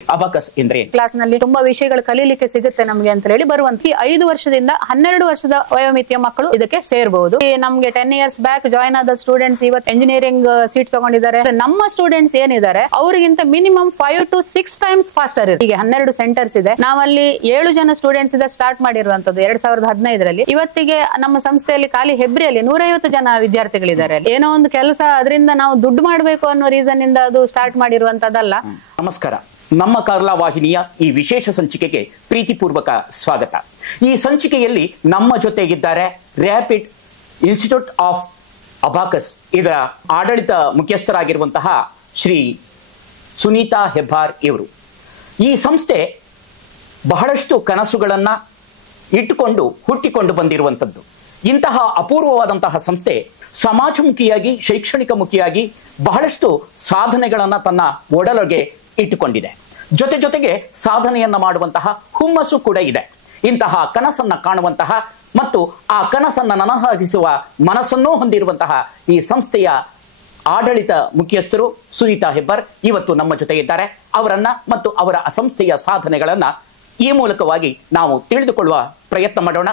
Abacus ಎಂದ್ರೆ class ನಲ್ಲಿ ತುಂಬಾ ವಿಷಯಗಳು ಕಲೀಲಿಕ್ಕೆ ಸಿಗುತ್ತೆ ನಮ್ಗೆ ಅಂತ ಹೇಳಿ ಬರುವಂತ 5 ವರ್ಷದಿಂದ 12 ವರ್ಷದ ವಯೋಮಿತಿಯ ಮಕ್ಕಳು ಇದಕ್ಕೆ ಸೇರಬಹುದು. ನಮ್ಗೆ 10 years ಬ್ಯಾಕ್ ಜಾಯ್ನ್ ಆದ ಸ್ಟೂಡೆಂಟ್ಸ್ ಇವತ್ತು ಎಂಜಿನಿಯರಿಂಗ್ ಸೀಟ್ ತಗೊಂಡಿದ್ದಾರೆ. ನಮ್ಮ ಸ್ಟೂಡೆಂಟ್ಸ್ ಏನಿದ್ದಾರೆ ಅವರಿಗಿಂತ ಮಿನಿಮಮ್ 5 to 6 times ಫಾಸ್ಟರ್ ಇದೆ. ಈಗ 12 ಸೆಂಟರ್ಸ್ ಇದೆ. ನಾವಲ್ಲಿ 7 ಜನ ಸ್ಟೂಡೆಂಟ್ಸ್ ಇಂದ ಸ್ಟಾರ್ಟ್ ಮಾಡಿರುವಂತದ್ದು 2015ರಲ್ಲಿ. ಇವತ್ತಿಗೆ ನಮ್ಮ ಸಂಸ್ಥೆಯಲ್ಲಿ ಖಾಲಿ ಹೆಬ್ರಿಯಲ್ಲಿ 150 ಜನ ವಿದ್ಯಾರ್ಥಿಗಳಿದ್ದಾರೆ. ಏನೋ ಒಂದು ಕೆಲಸ ಅದರಿಂದ ನಾವು ದುಡ್ಡು ಮಾಡಬೇಕು ಅನ್ನೋ ರೀಸನ್ ಇಂದ ಅದು ಸ್ಟಾರ್ಟ್ ಮಾಡಿರುವಂತದ್ದಲ್ಲ. ನಮಸ್ಕಾರ. ನಮ್ಮ ಕಾರ್ಲಾ ವಾಹಿನಿಯ ಈ ವಿಶೇಷ ಸಂಚಿಕೆಗೆ ಪ್ರೀತಿಪೂರ್ವಕ ಸ್ವಾಗತ. ಈ ಸಂಚಿಕೆಯಲ್ಲಿ ನಮ್ಮ ಜೊತೆಗಿದ್ದಾರೆ ರ್ಯಾಪಿಡ್ ಇನ್ಸ್ಟಿಟ್ಯೂಟ್ ಆಫ್ ಅಬಾಕಸ್ ಇದರ ಆಡಳಿತ ಮುಖ್ಯಸ್ಥರಾಗಿರುವಂತಹ ಶ್ರೀ ಸುನೀತಾ ಹೆಬ್ಬಾರ್ ಇವರು. ಈ ಸಂಸ್ಥೆ ಬಹಳಷ್ಟು ಕನಸುಗಳನ್ನು ಇಟ್ಟುಕೊಂಡು ಹುಟ್ಟಿಕೊಂಡು ಬಂದಿರುವಂಥದ್ದು. ಇಂತಹ ಅಪೂರ್ವವಾದಂತಹ ಸಂಸ್ಥೆ ಸಮಾಜಮುಖಿಯಾಗಿ ಶೈಕ್ಷಣಿಕ ಮುಖಿಯಾಗಿ ಬಹಳಷ್ಟು ಸಾಧನೆಗಳನ್ನು ತನ್ನ ಒಡಲೊಗೆ ಇಟ್ಟುಕೊಂಡಿದೆ. ಜೊತೆಗೆ ಸಾಧನೆಯನ್ನ ಮಾಡುವಂತಹ ಹುಮ್ಮಸ್ಸು ಕೂಡ ಇದೆ. ಇಂತಹ ಕನಸನ್ನ ಕಾಣುವಂತಹ ಮತ್ತು ಆ ಕನಸನ್ನ ನನಸಾಗಿಸುವ ಮನಸ್ಸನ್ನೂ ಹೊಂದಿರುವಂತಹ ಈ ಸಂಸ್ಥೆಯ ಆಡಳಿತ ಮುಖ್ಯಸ್ಥರು ಸುನೀತಾ ಹೆಬ್ಬಾರ್ ಇವತ್ತು ನಮ್ಮ ಜೊತೆ ಇದ್ದಾರೆ. ಅವರನ್ನ ಮತ್ತು ಅವರ ಸಂಸ್ಥೆಯ ಸಾಧನೆಗಳನ್ನ ಈ ಮೂಲಕವಾಗಿ ನಾವು ತಿಳಿದುಕೊಳ್ಳುವ ಪ್ರಯತ್ನ ಮಾಡೋಣ.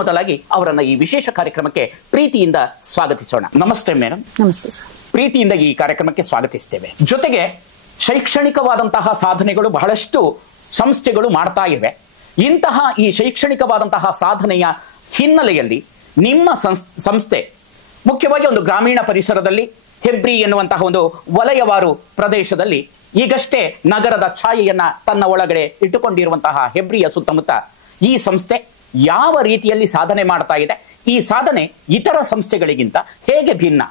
ಮೊದಲಾಗಿ ಅವರನ್ನ ಈ ವಿಶೇಷ ಕಾರ್ಯಕ್ರಮಕ್ಕೆ ಪ್ರೀತಿಯಿಂದ ಸ್ವಾಗತಿಸೋಣ. ನಮಸ್ತೆ ಮೇಡಮ್. ನಮಸ್ತೆ ಸರ್. ಪ್ರೀತಿಯಿಂದ ಈ ಕಾರ್ಯಕ್ರಮಕ್ಕೆ ಸ್ವಾಗತಿಸ್ತೇವೆ. ಜೊತೆಗೆ ಶೈಕ್ಷಣಿಕವಾದಂತಹ ಸಾಧನೆಗಳು ಬಹಳಷ್ಟು ಸಂಸ್ಥೆಗಳು ಮಾಡ್ತಾ ಇವೆ. ಇಂತಹ ಈ ಶೈಕ್ಷಣಿಕವಾದಂತಹ ಸಾಧನೆಯ ಹಿನ್ನೆಲೆಯಲ್ಲಿ ನಿಮ್ಮ ಸಂಸ್ಥೆ ಮುಖ್ಯವಾಗಿ ಒಂದು ಗ್ರಾಮೀಣ ಪರಿಸರದಲ್ಲಿ ಹೆಬ್ರಿ ಎನ್ನುವಂತಹ ಒಂದು ವಲಯವಾರು ಪ್ರದೇಶದಲ್ಲಿ ಈಗಷ್ಟೇ ನಗರದ ಛಾಯೆಯನ್ನ ತನ್ನ ಒಳಗಡೆ ಇಟ್ಟುಕೊಂಡಿರುವಂತಹ ಹೆಬ್ರಿಯ ಸುತ್ತಮುತ್ತ ಈ ಸಂಸ್ಥೆ ಯಾವ ರೀತಿಯಲ್ಲಿ ಸಾಧನೆ ಮಾಡ್ತಾ ಇದೆ? ಈ ಸಾಧನೆ ಇತರ ಸಂಸ್ಥೆಗಳಿಗಿಂತ ಹೇಗೆ ಭಿನ್ನ?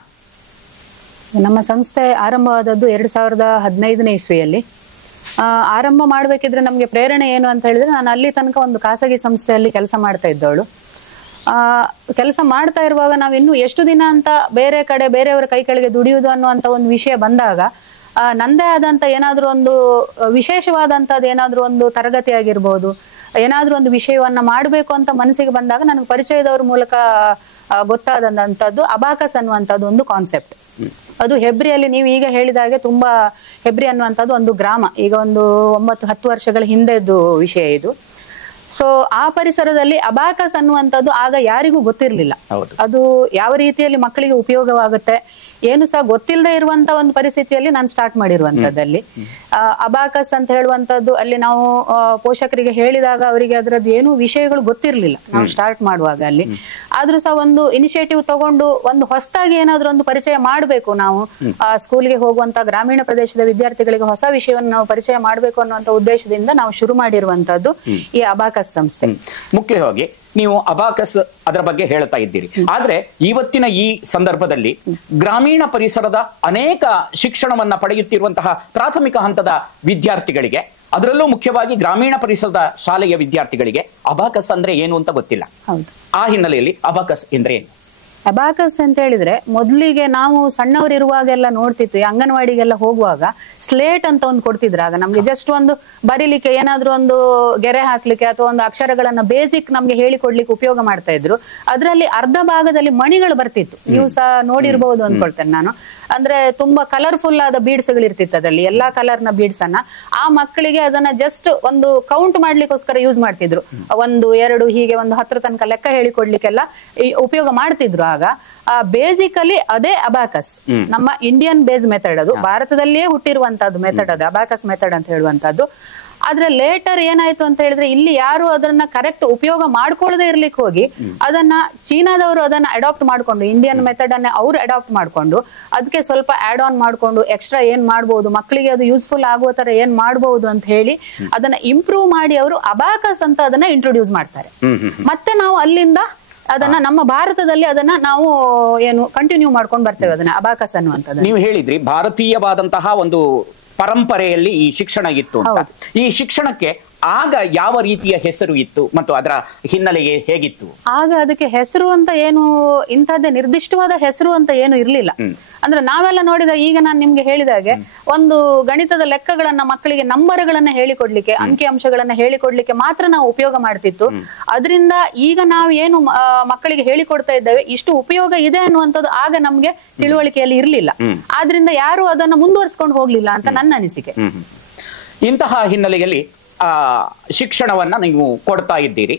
ನಮ್ಮ ಸಂಸ್ಥೆ ಆರಂಭವಾದದ್ದು 2015ನೇ ಇಸ್ವಿಯಲ್ಲಿ. ಆರಂಭ ಮಾಡಬೇಕಿದ್ರೆ ನಮಗೆ ಪ್ರೇರಣೆ ಏನು ಅಂತ ಹೇಳಿದ್ರೆ, ನಾನು ಅಲ್ಲಿ ತನಕ ಒಂದು ಖಾಸಗಿ ಸಂಸ್ಥೆಯಲ್ಲಿ ಕೆಲಸ ಮಾಡ್ತಾ ಇದ್ದವಳು. ಕೆಲಸ ಮಾಡ್ತಾ ಇರುವಾಗ ನಾವು ಇನ್ನು ಎಷ್ಟು ದಿನ ಅಂತ ಬೇರೆ ಕಡೆ ಬೇರೆಯವರ ಕೈ ಕೆಳಗೆ ದುಡಿಯುವುದು ಅನ್ನುವಂತ ಒಂದು ವಿಷಯ ಬಂದಾಗ ನಂದೇ ಆದಂತ ಏನಾದ್ರೂ ಒಂದು ವಿಶೇಷವಾದಂತದ್ದು ಏನಾದ್ರೂ ಒಂದು ತರಗತಿ ಆಗಿರ್ಬೋದು, ಏನಾದ್ರೂ ಒಂದು ವಿಷಯವನ್ನ ಮಾಡಬೇಕು ಅಂತ ಮನಸ್ಸಿಗೆ ಬಂದಾಗ ನನಗೆ ಪರಿಚಯದವ್ರ ಮೂಲಕ ಗೊತ್ತಾದಂತದ್ದು ಅಬಾಕಸ್ ಅನ್ನುವಂಥದ್ದು ಒಂದು ಕಾನ್ಸೆಪ್ಟ್. ಅದು ಹೆಬ್ರಿಯಲ್ಲಿ ನೀವು ಈಗ ಹೇಳಿದಾಗೆ ತುಂಬಾ ಹೆಬ್ರಿ ಅನ್ನುವಂಥದ್ದು ಒಂದು ಗ್ರಾಮ, ಈಗ ಒಂದು 9-10 ವರ್ಷಗಳ ಹಿಂದೆದ್ದು ವಿಷಯ ಇದು. ಸೊ ಆ ಪರಿಸರದಲ್ಲಿ ಅಬಾಕಸ್ ಅನ್ನುವಂಥದ್ದು ಆಗ ಯಾರಿಗೂ ಗೊತ್ತಿರ್ಲಿಲ್ಲ. ಅದು ಯಾವ ರೀತಿಯಲ್ಲಿ ಮಕ್ಕಳಿಗೆ ಉಪಯೋಗವಾಗುತ್ತೆ ಏನು ಸಹ ಗೊತ್ತಿಲ್ಲದೆ ಇರುವಂತ ಒಂದು ಪರಿಸ್ಥಿತಿಯಲ್ಲಿ ನಾನು ಸ್ಟಾರ್ಟ್ ಮಾಡಿರುವಂತದ್ದಲ್ಲಿ ಅಬಾಕಸ್ ಅಂತ ಹೇಳುವಂತದ್ದು ಅಲ್ಲಿ ನಾವು ಪೋಷಕರಿಗೆ ಹೇಳಿದಾಗ ಅವರಿಗೆ ಅದರದ್ದು ಏನು ವಿಷಯಗಳು ಗೊತ್ತಿರ್ಲಿಲ್ಲ ನಾವು ಸ್ಟಾರ್ಟ್ ಮಾಡುವಾಗ. ಅಲ್ಲಿ ಆದ್ರೂ ಸಹ ಒಂದು ಇನಿಷಿಯೇಟಿವ್ ತಗೊಂಡು ಒಂದು ಹೊಸದಾಗಿ ಏನಾದ್ರೂ ಒಂದು ಪರಿಚಯ ಮಾಡಬೇಕು, ನಾವು ಸ್ಕೂಲ್ಗೆ ಹೋಗುವಂತ ಗ್ರಾಮೀಣ ಪ್ರದೇಶದ ವಿದ್ಯಾರ್ಥಿಗಳಿಗೆ ಹೊಸ ವಿಷಯವನ್ನು ನಾವು ಪರಿಚಯ ಮಾಡಬೇಕು ಅನ್ನುವಂತ ಉದ್ದೇಶದಿಂದ ನಾವು ಶುರು ಮಾಡಿರುವಂತದ್ದು ಈ ಅಬಾಕಸ್ ಸಂಸ್ಥೆ. ಮುಖ್ಯವಾಗಿ ನೀವು ಅಬಾಕಸ್ ಅದರ ಬಗ್ಗೆ ಹೇಳ್ತಾ ಇದ್ದೀರಿ. ಆದ್ರೆ ಇವತ್ತಿನ ಈ ಸಂದರ್ಭದಲ್ಲಿ ಗ್ರಾಮೀಣ ಪರಿಸರದ ಅನೇಕ ಶಿಕ್ಷಣವನ್ನ ಪಡೆಯುತ್ತಿರುವಂತಹ ಪ್ರಾಥಮಿಕ ಹಂತದ ವಿದ್ಯಾರ್ಥಿಗಳಿಗೆ, ಅದರಲ್ಲೂ ಮುಖ್ಯವಾಗಿ ಗ್ರಾಮೀಣ ಪರಿಸರದ ಶಾಲೆಯ ವಿದ್ಯಾರ್ಥಿಗಳಿಗೆ ಅಬಾಕಸ್ ಅಂದ್ರೆ ಏನು ಅಂತ ಗೊತ್ತಿಲ್ಲ. ಆ ಹಿನ್ನೆಲೆಯಲ್ಲಿ ಅಬಾಕಸ್ ಅಂದ್ರೆ ಏನು? ಅಬಾಕಸ್ ಅಂತ ಹೇಳಿದ್ರೆ ಮೊದಲಿಗೆ ನಾವು ಸಣ್ಣವರಿರುವಾಗೆಲ್ಲ ನೋಡ್ತಿದ್ವಿ, ಅಂಗನವಾಡಿಗೆಲ್ಲ ಹೋಗುವಾಗ ಸ್ಲೇಟ್ ಅಂತ ಒಂದು ಕೊಡ್ತಿದ್ರು. ಆಗ ನಮ್ಗೆ ಜಸ್ಟ್ ಒಂದು ಬರೀಲಿಕ್ಕೆ ಏನಾದ್ರೂ ಒಂದು ಗೆರೆ ಹಾಕ್ಲಿಕ್ಕೆ ಅಥವಾ ಒಂದು ಅಕ್ಷರಗಳನ್ನ ಬೇಸಿಕ್ ನಮ್ಗೆ ಹೇಳಿಕೊಡ್ಲಿಕ್ಕೆ ಉಪಯೋಗ ಮಾಡ್ತಾ ಇದ್ರು. ಅದರಲ್ಲಿ ಅರ್ಧ ಭಾಗದಲ್ಲಿ ಮಣಿಗಳು ಬರ್ತಿತ್ತು, ನೀವು ಸಹ ನೋಡಿರ್ಬಹುದು ಅಂದ್ಕೊಳ್ತೇನೆ ನಾನು. ಅಂದ್ರೆ ತುಂಬಾ ಕಲರ್ಫುಲ್ ಆದ ಬೀಡ್ಸ್ ಗಳು ಇರ್ತಿತ್ತು ಅದ್ರಲ್ಲಿ, ಎಲ್ಲಾ ಕಲರ್ನ ಬೀಡ್ಸ್ ಅನ್ನ ಆ ಮಕ್ಕಳಿಗೆ ಅದನ್ನ ಜಸ್ಟ್ ಒಂದು ಕೌಂಟ್ ಮಾಡ್ಲಿಕ್ಕೋಸ್ಕರ ಯೂಸ್ ಮಾಡ್ತಿದ್ರು. 1, 2 ಹೀಗೆ ಒಂದು 10 ತನಕ ಲೆಕ್ಕ ಹೇಳಿಕೊಡ್ಲಿಕ್ಕೆಲ್ಲ ಉಪಯೋಗ ಮಾಡ್ತಿದ್ರು. ಆಗ ಬೇಸಿಕಲಿ ಅದೇ ಅಬಾಕಸ್, ನಮ್ಮ ಇಂಡಿಯನ್ ಬೇಸ್ ಮೆಥಡ್, ಅದು ಭಾರತದಲ್ಲಿಯೇ ಹುಟ್ಟಿರುವಂತದ್ದು ಮೆಥಡ್, ಅದು ಅಬಾಕಸ್ ಮೆಥಡ್ ಅಂತ ಹೇಳುವಂತದ್ದು. ಆದ್ರೆ ಲೇಟರ್ ಏನಾಯ್ತು ಅಂತ ಹೇಳಿದ್ರೆ ಇಲ್ಲಿ ಯಾರು ಅದನ್ನ ಕರೆಕ್ಟ್ ಉಪಯೋಗ ಮಾಡ್ಕೊಳ್ಳದೆ ಇರ್ಲಿಕ್ಕೆ ಹೋಗಿ ಅದನ್ನ ಚೀನಾದವರು ಅದನ್ನ ಅಡಾಪ್ಟ್ ಮಾಡ್ಕೊಂಡು, ಇಂಡಿಯನ್ ಮೆಥಡ್ ಅನ್ನ ಅವ್ರು ಅಡಾಪ್ಟ್ ಮಾಡ್ಕೊಂಡು ಅದಕ್ಕೆ ಸ್ವಲ್ಪ ಆಡ್ ಆನ್ ಮಾಡ್ಕೊಂಡು ಎಕ್ಸ್ಟ್ರಾ ಏನ್ ಮಾಡ್ಬೋದು, ಮಕ್ಕಳಿಗೆ ಅದು ಯೂಸ್ಫುಲ್ ಆಗುವ ತರ ಏನ್ ಮಾಡ್ಬೋದು ಅಂತ ಹೇಳಿ ಅದನ್ನ ಇಂಪ್ರೂವ್ ಮಾಡಿ ಅವರು ಅಬಾಕಸ್ ಅಂತ ಅದನ್ನ ಇಂಟ್ರೊಡ್ಯೂಸ್ ಮಾಡ್ತಾರೆ. ಮತ್ತೆ ನಾವು ಅಲ್ಲಿಂದ ಅದನ್ನ ನಮ್ಮ ಭಾರತದಲ್ಲಿ ಅದನ್ನ ನಾವು ಏನು ಕಂಟಿನ್ಯೂ ಮಾಡ್ಕೊಂಡು ಬರ್ತೇವೆ ಅದನ್ನ ಅಬಾಕಸ್ ಅನ್ನುವಂಥದ್ದು. ನೀವು ಹೇಳಿದ್ರಿ ಭಾರತೀಯವಾದಂತಹ ಒಂದು ಪರಂಪರೆಯಲ್ಲಿ ಈ ಶಿಕ್ಷಣ ಇತ್ತು ಅಂತ. ಈ ಶಿಕ್ಷಣಕ್ಕೆ ಆಗ ಯಾವ ರೀತಿಯ ಹೆಸರು ಇತ್ತು ಮತ್ತು ಅದರ ಹಿನ್ನೆಲೆಗೆ ಹೇಗಿತ್ತು? ಆಗ ಅದಕ್ಕೆ ಹೆಸರು ಅಂತ ಏನು ಇಂಥದ್ದೇ ನಿರ್ದಿಷ್ಟವಾದ ಹೆಸರು ಅಂತ ಏನು ಇರ್ಲಿಲ್ಲ. ಅಂದ್ರೆ ನಾವೆಲ್ಲ ನೋಡಿದ ಈಗ ನಾನು ನಿಮ್ಗೆ ಹೇಳಿದಾಗೆ ಒಂದು ಗಣಿತದ ಲೆಕ್ಕಗಳನ್ನ ಮಕ್ಕಳಿಗೆ ನಂಬರ್ಗಳನ್ನ ಹೇಳಿಕೊಡ್ಲಿಕ್ಕೆ, ಅಂಕಿ ಅಂಶಗಳನ್ನ ಹೇಳಿಕೊಡ್ಲಿಕ್ಕೆ ಮಾತ್ರ ನಾವು ಉಪಯೋಗ ಮಾಡ್ತಿತ್ತು. ಅದರಿಂದ ಈಗ ನಾವು ಏನು ಮಕ್ಕಳಿಗೆ ಹೇಳಿಕೊಡ್ತಾ ಇದ್ದೇವೆ ಇಷ್ಟು ಉಪಯೋಗ ಇದೆ ಅನ್ನುವಂಥದ್ದು ಆಗ ನಮ್ಗೆ ತಿಳುವಳಿಕೆಯಲ್ಲಿ ಇರ್ಲಿಲ್ಲ. ಆದ್ರಿಂದ ಯಾರು ಅದನ್ನ ಮುಂದುವರಿಸ್ಕೊಂಡು ಹೋಗ್ಲಿಲ್ಲ ಅಂತ ನನ್ನ ಅನಿಸಿಕೆ. ಇಂತಹ ಹಿನ್ನೆಲೆಯಲ್ಲಿ ಶಿಕ್ಷಣವನ್ನ ನೀವು ಕೊಡ್ತಾ ಇದ್ದೀರಿ.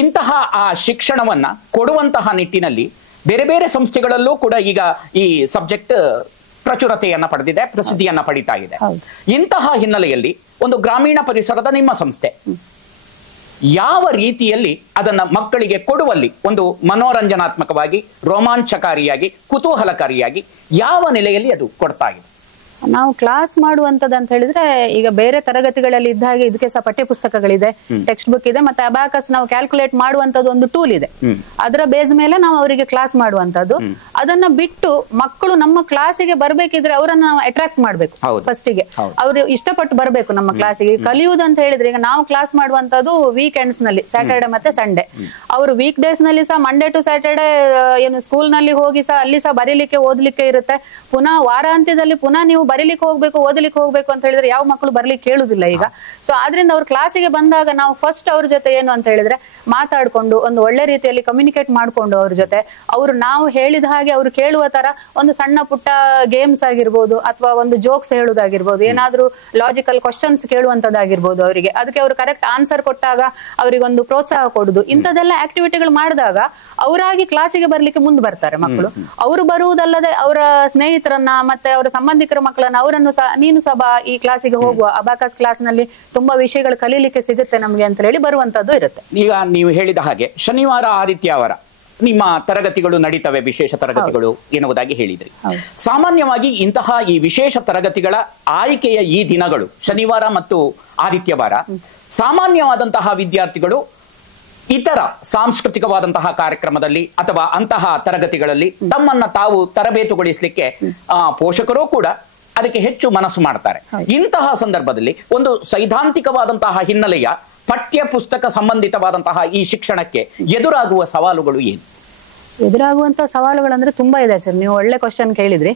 ಇಂತಹ ಆ ಶಿಕ್ಷಣವನ್ನ ಕೊಡುವಂತಹ ನಿಟ್ಟಿನಲ್ಲಿ ಬೇರೆ ಬೇರೆ ಸಂಸ್ಥೆಗಳಲ್ಲೂ ಕೂಡ ಈಗ ಈ ಸಬ್ಜೆಕ್ಟ್ ಪ್ರಚುರತೆಯನ್ನ ಪಡೆದಿದೆ, ಪ್ರಸಿದ್ಧಿಯನ್ನ ಪಡಿತಾ ಇದೆ. ಇಂತಹ ಹಿನ್ನೆಲೆಯಲ್ಲಿ ಒಂದು ಗ್ರಾಮೀಣ ಪರಿಸರದ ನಿಮ್ಮ ಸಂಸ್ಥೆ ಯಾವ ರೀತಿಯಲ್ಲಿ ಅದನ್ನ ಮಕ್ಕಳಿಗೆ ಕೊಡುವಲ್ಲಿ ಒಂದು ಮನೋರಂಜನಾತ್ಮಕವಾಗಿ, ರೋಮಾಂಚಕಾರಿಯಾಗಿ, ಕುತೂಹಲಕಾರಿಯಾಗಿ ಯಾವ ನೆಲೆಯಲ್ಲಿ ಅದು ಕೊಡ್ತಾ ಇದೆ? ನಾವು ಕ್ಲಾಸ್ ಮಾಡುವಂತದ್ದು ಅಂತ ಹೇಳಿದ್ರೆ, ಈಗ ಬೇರೆ ತರಗತಿಗಳಲ್ಲಿ ಇದ್ದ ಹಾಗೆ ಇದಕ್ಕೆ ಸಹ ಪಠ್ಯ ಪುಸ್ತಕಗಳಿದೆ, ಟೆಕ್ಸ್ಟ್ ಬುಕ್ ಇದೆ, ಮತ್ತೆ ಅಬಾಕಸ್ ನಾವು ಕ್ಯಾಲ್ಕುಲೇಟ್ ಮಾಡುವಂತದ್ದು ಒಂದು ಟೂಲ್ ಇದೆ. ಅದರ ಬೇಸ್ ಮೇಲೆ ನಾವು ಅವರಿಗೆ ಕ್ಲಾಸ್ ಮಾಡುವಂತದ್ದು. ಅದನ್ನ ಬಿಟ್ಟು ಮಕ್ಕಳು ನಮ್ಮ ಕ್ಲಾಸಿಗೆ ಬರ್ಬೇಕಿದ್ರೆ ಅವರನ್ನ ನಾವು ಅಟ್ರಾಕ್ಟ್ ಮಾಡ್ಬೇಕು. ಫಸ್ಟಿಗೆ ಅವರು ಇಷ್ಟಪಟ್ಟು ಬರ್ಬೇಕು ನಮ್ಮ ಕ್ಲಾಸಿಗೆ. ಕಲಿಯುವುದು ಅಂತ ಹೇಳಿದ್ರೆ, ಈಗ ನಾವು ಕ್ಲಾಸ್ ಮಾಡುವಂತದ್ದು ವೀಕೆಂಡ್ಸ್ ನಲ್ಲಿ, ಸ್ಯಾಟರ್ಡೆ ಮತ್ತೆ ಸಂಡೇ. ಅವರು ವೀಕ್ ಡೇಸ್ ನಲ್ಲಿ ಸಹ ಮಂಡೇ ಟು ಸ್ಯಾಟರ್ಡೆ ಏನು ಸ್ಕೂಲ್ ನಲ್ಲಿ ಹೋಗಿ ಸಹ ಅಲ್ಲಿ ಸಹ ಬರೀಲಿಕ್ಕೆ ಓದ್ಲಿಕ್ಕೆ ಇರುತ್ತೆ. ಪುನಃ ವಾರಾಂತ್ಯದಲ್ಲಿ ಪುನಃ ನೀವು ಬರೀಲಿಕ್ಕೆ ಹೋಗ್ಬೇಕು, ಓದಲಿಕ್ಕೆ ಹೋಗ್ಬೇಕು ಅಂತ ಹೇಳಿದ್ರೆ ಯಾವ ಮಕ್ಕಳು ಬರ್ಲಿಕ್ಕೆ ಕೇಳುದಿಲ್ಲ ಈಗ. ಸೊ ಆದ್ರಿಂದ ಅವ್ರ ಕ್ಲಾಸಿಗೆ ಬಂದಾಗ ನಾವು ಫಸ್ಟ್ ಅವ್ರ ಜೊತೆ ಏನು ಅಂತ ಹೇಳಿದ್ರೆ ಮಾತಾಡ್ಕೊಂಡು ಒಂದು ಒಳ್ಳೆ ರೀತಿಯಲ್ಲಿ ಕಮ್ಯುನಿಕೇಟ್ ಮಾಡ್ಕೊಂಡು ಅವ್ರ ಜೊತೆ ಅವರು ನಾವು ಹೇಳಿದ ಹಾಗೆ ಅವ್ರು ಕೇಳುವ ತರ ಒಂದು ಸಣ್ಣ ಪುಟ್ಟ ಗೇಮ್ಸ್ ಆಗಿರ್ಬೋದು, ಅಥವಾ ಒಂದು ಜೋಕ್ಸ್ ಹೇಳುವುದಾಗಿರ್ಬೋದು, ಏನಾದ್ರೂ ಲಾಜಿಕಲ್ ಕ್ವಶನ್ಸ್ ಕೇಳುವಂತದ್ದಾಗಿರ್ಬೋದು, ಅವರಿಗೆ ಅದಕ್ಕೆ ಅವರು ಕರೆಕ್ಟ್ ಆನ್ಸರ್ ಕೊಟ್ಟಾಗ ಅವರಿಗೊಂದು ಪ್ರೋತ್ಸಾಹ ಕೊಡುದು. ಇಂಥದೆಲ್ಲ ಆಕ್ಟಿವಿಟಿಗಳು ಮಾಡಿದಾಗ ಅವರಾಗಿ ಕ್ಲಾಸಿಗೆ ಬರ್ಲಿಕ್ಕೆ ಮುಂದೆ ಬರ್ತಾರೆ ಮಕ್ಕಳು. ಅವರು ಬರುವುದಲ್ಲದೆ ಅವರ ಸ್ನೇಹಿತರನ್ನ ಮತ್ತೆ ಅವರ ಸಂಬಂಧಿಕರ ಮಕ್ಕಳನ್ನ ಅವರನ್ನು ಸಹ ನೀನು ಸಹ ಬಾ ಈ ಕ್ಲಾಸಿಗೆ ಹೋಗುವ, ಅಬಾಕಸ್ ಕ್ಲಾಸ್ ನಲ್ಲಿ ತುಂಬಾ ವಿಷಯಗಳು ಕಲೀಲಿಕ್ಕೆ ಸಿಗುತ್ತೆ ನಮ್ಗೆ ಅಂತ ಹೇಳಿ ಬರುವಂತದ್ದು ಇರುತ್ತೆ. ಈಗ ನೀವು ಹೇಳಿದ ಹಾಗೆ ಶನಿವಾರ ಆದಿತ್ಯವಾರ ನಿಮ್ಮ ತರಗತಿಗಳು ನಡೀತವೆ, ವಿಶೇಷ ತರಗತಿಗಳು ಎನ್ನುವುದಾಗಿ ಹೇಳಿದ್ರಿ. ಸಾಮಾನ್ಯವಾಗಿ ಇಂತಹ ಈ ವಿಶೇಷ ತರಗತಿಗಳ ಆಯ್ಕೆಯ ಈ ದಿನಗಳು ಶನಿವಾರ ಮತ್ತು ಆದಿತ್ಯವಾರ ಸಾಮಾನ್ಯವಾದಂತಹ ವಿದ್ಯಾರ್ಥಿಗಳು ಇತರ ಸಾಂಸ್ಕೃತಿಕವಾದಂತಹ ಕಾರ್ಯಕ್ರಮದಲ್ಲಿ ಅಥವಾ ಅಂತಹ ತರಗತಿಗಳಲ್ಲಿ ತಮ್ಮನ್ನ ತಾವು ತರಬೇತುಗೊಳಿಸಲಿಕ್ಕೆ ಪೋಷಕರು ಕೂಡ ಅದಕ್ಕೆ ಹೆಚ್ಚು ಮನಸ್ಸು ಮಾಡ್ತಾರೆ. ಇಂತಹ ಸಂದರ್ಭದಲ್ಲಿ ಒಂದು ಸೈದ್ಧಾಂತಿಕವಾದಂತಹ ಹಿನ್ನೆಲೆಯ ಪಠ್ಯ ಪುಸ್ತಕ ಸಂಬಂಧಿತವಾದಂತಹ ಈ ಶಿಕ್ಷಣಕ್ಕೆ ಎದುರಾಗುವ ಸವಾಲುಗಳು ಏನು? ಎದುರಾಗುವಂತಹ ಸವಾಲುಗಳಂದ್ರೆ ತುಂಬಾ ಇದೆ ಸರ್. ನೀವು ಒಳ್ಳೆ ಕ್ವಶನ್ ಕೇಳಿದ್ರಿ.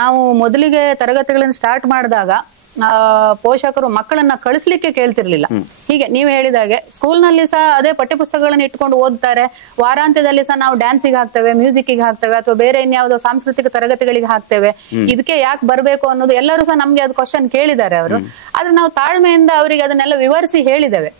ನಾವು ಮೊದಲಿಗೆ ತರಗತಿಗಳನ್ನು ಸ್ಟಾರ್ಟ್ ಮಾಡಿದಾಗ ಪೋಷಕರು ಮಕ್ಕಳನ್ನ ಕಳಿಸ್ಲಿಕ್ಕೆ ಕೇಳ್ತಿರ್ಲಿಲ್ಲ. ಹೀಗೆ ನೀವು ಹೇಳಿದಾಗೆ ಸ್ಕೂಲ್ ನಲ್ಲಿ ಸಹ ಅದೇ ಪಠ್ಯ ಪುಸ್ತಕಗಳನ್ನ ಇಟ್ಕೊಂಡು ಓದ್ತಾರೆ. ವಾರಾಂತ್ಯದಲ್ಲಿ ಸಹ ನಾವು ಡ್ಯಾನ್ಸಿಗೆ ಹಾಕ್ತೇವೆ, ಮ್ಯೂಸಿಕ್ಗೆ ಹಾಕ್ತೇವೆ, ಅಥವಾ ಬೇರೆ ಇನ್ಯಾವುದೋ ಸಾಂಸ್ಕೃತಿಕ ತರಗತಿಗಳಿಗೆ ಹಾಕ್ತೇವೆ. ಇದಕ್ಕೆ ಯಾಕೆ ಬರ್ಬೇಕು ಅನ್ನೋದು ಎಲ್ಲರೂ ಸಹ ನಮ್ಗೆ ಅದು ಕ್ವಶನ್ ಕೇಳಿದ್ದಾರೆ ಅವರು. ಆದ್ರೆ ನಾವು ತಾಳ್ಮೆಯಿಂದ ಅವರಿಗೆ ಅದನ್ನೆಲ್ಲ ವಿವರಿಸಿ ಹೇಳಿದ್ದೇವೆ.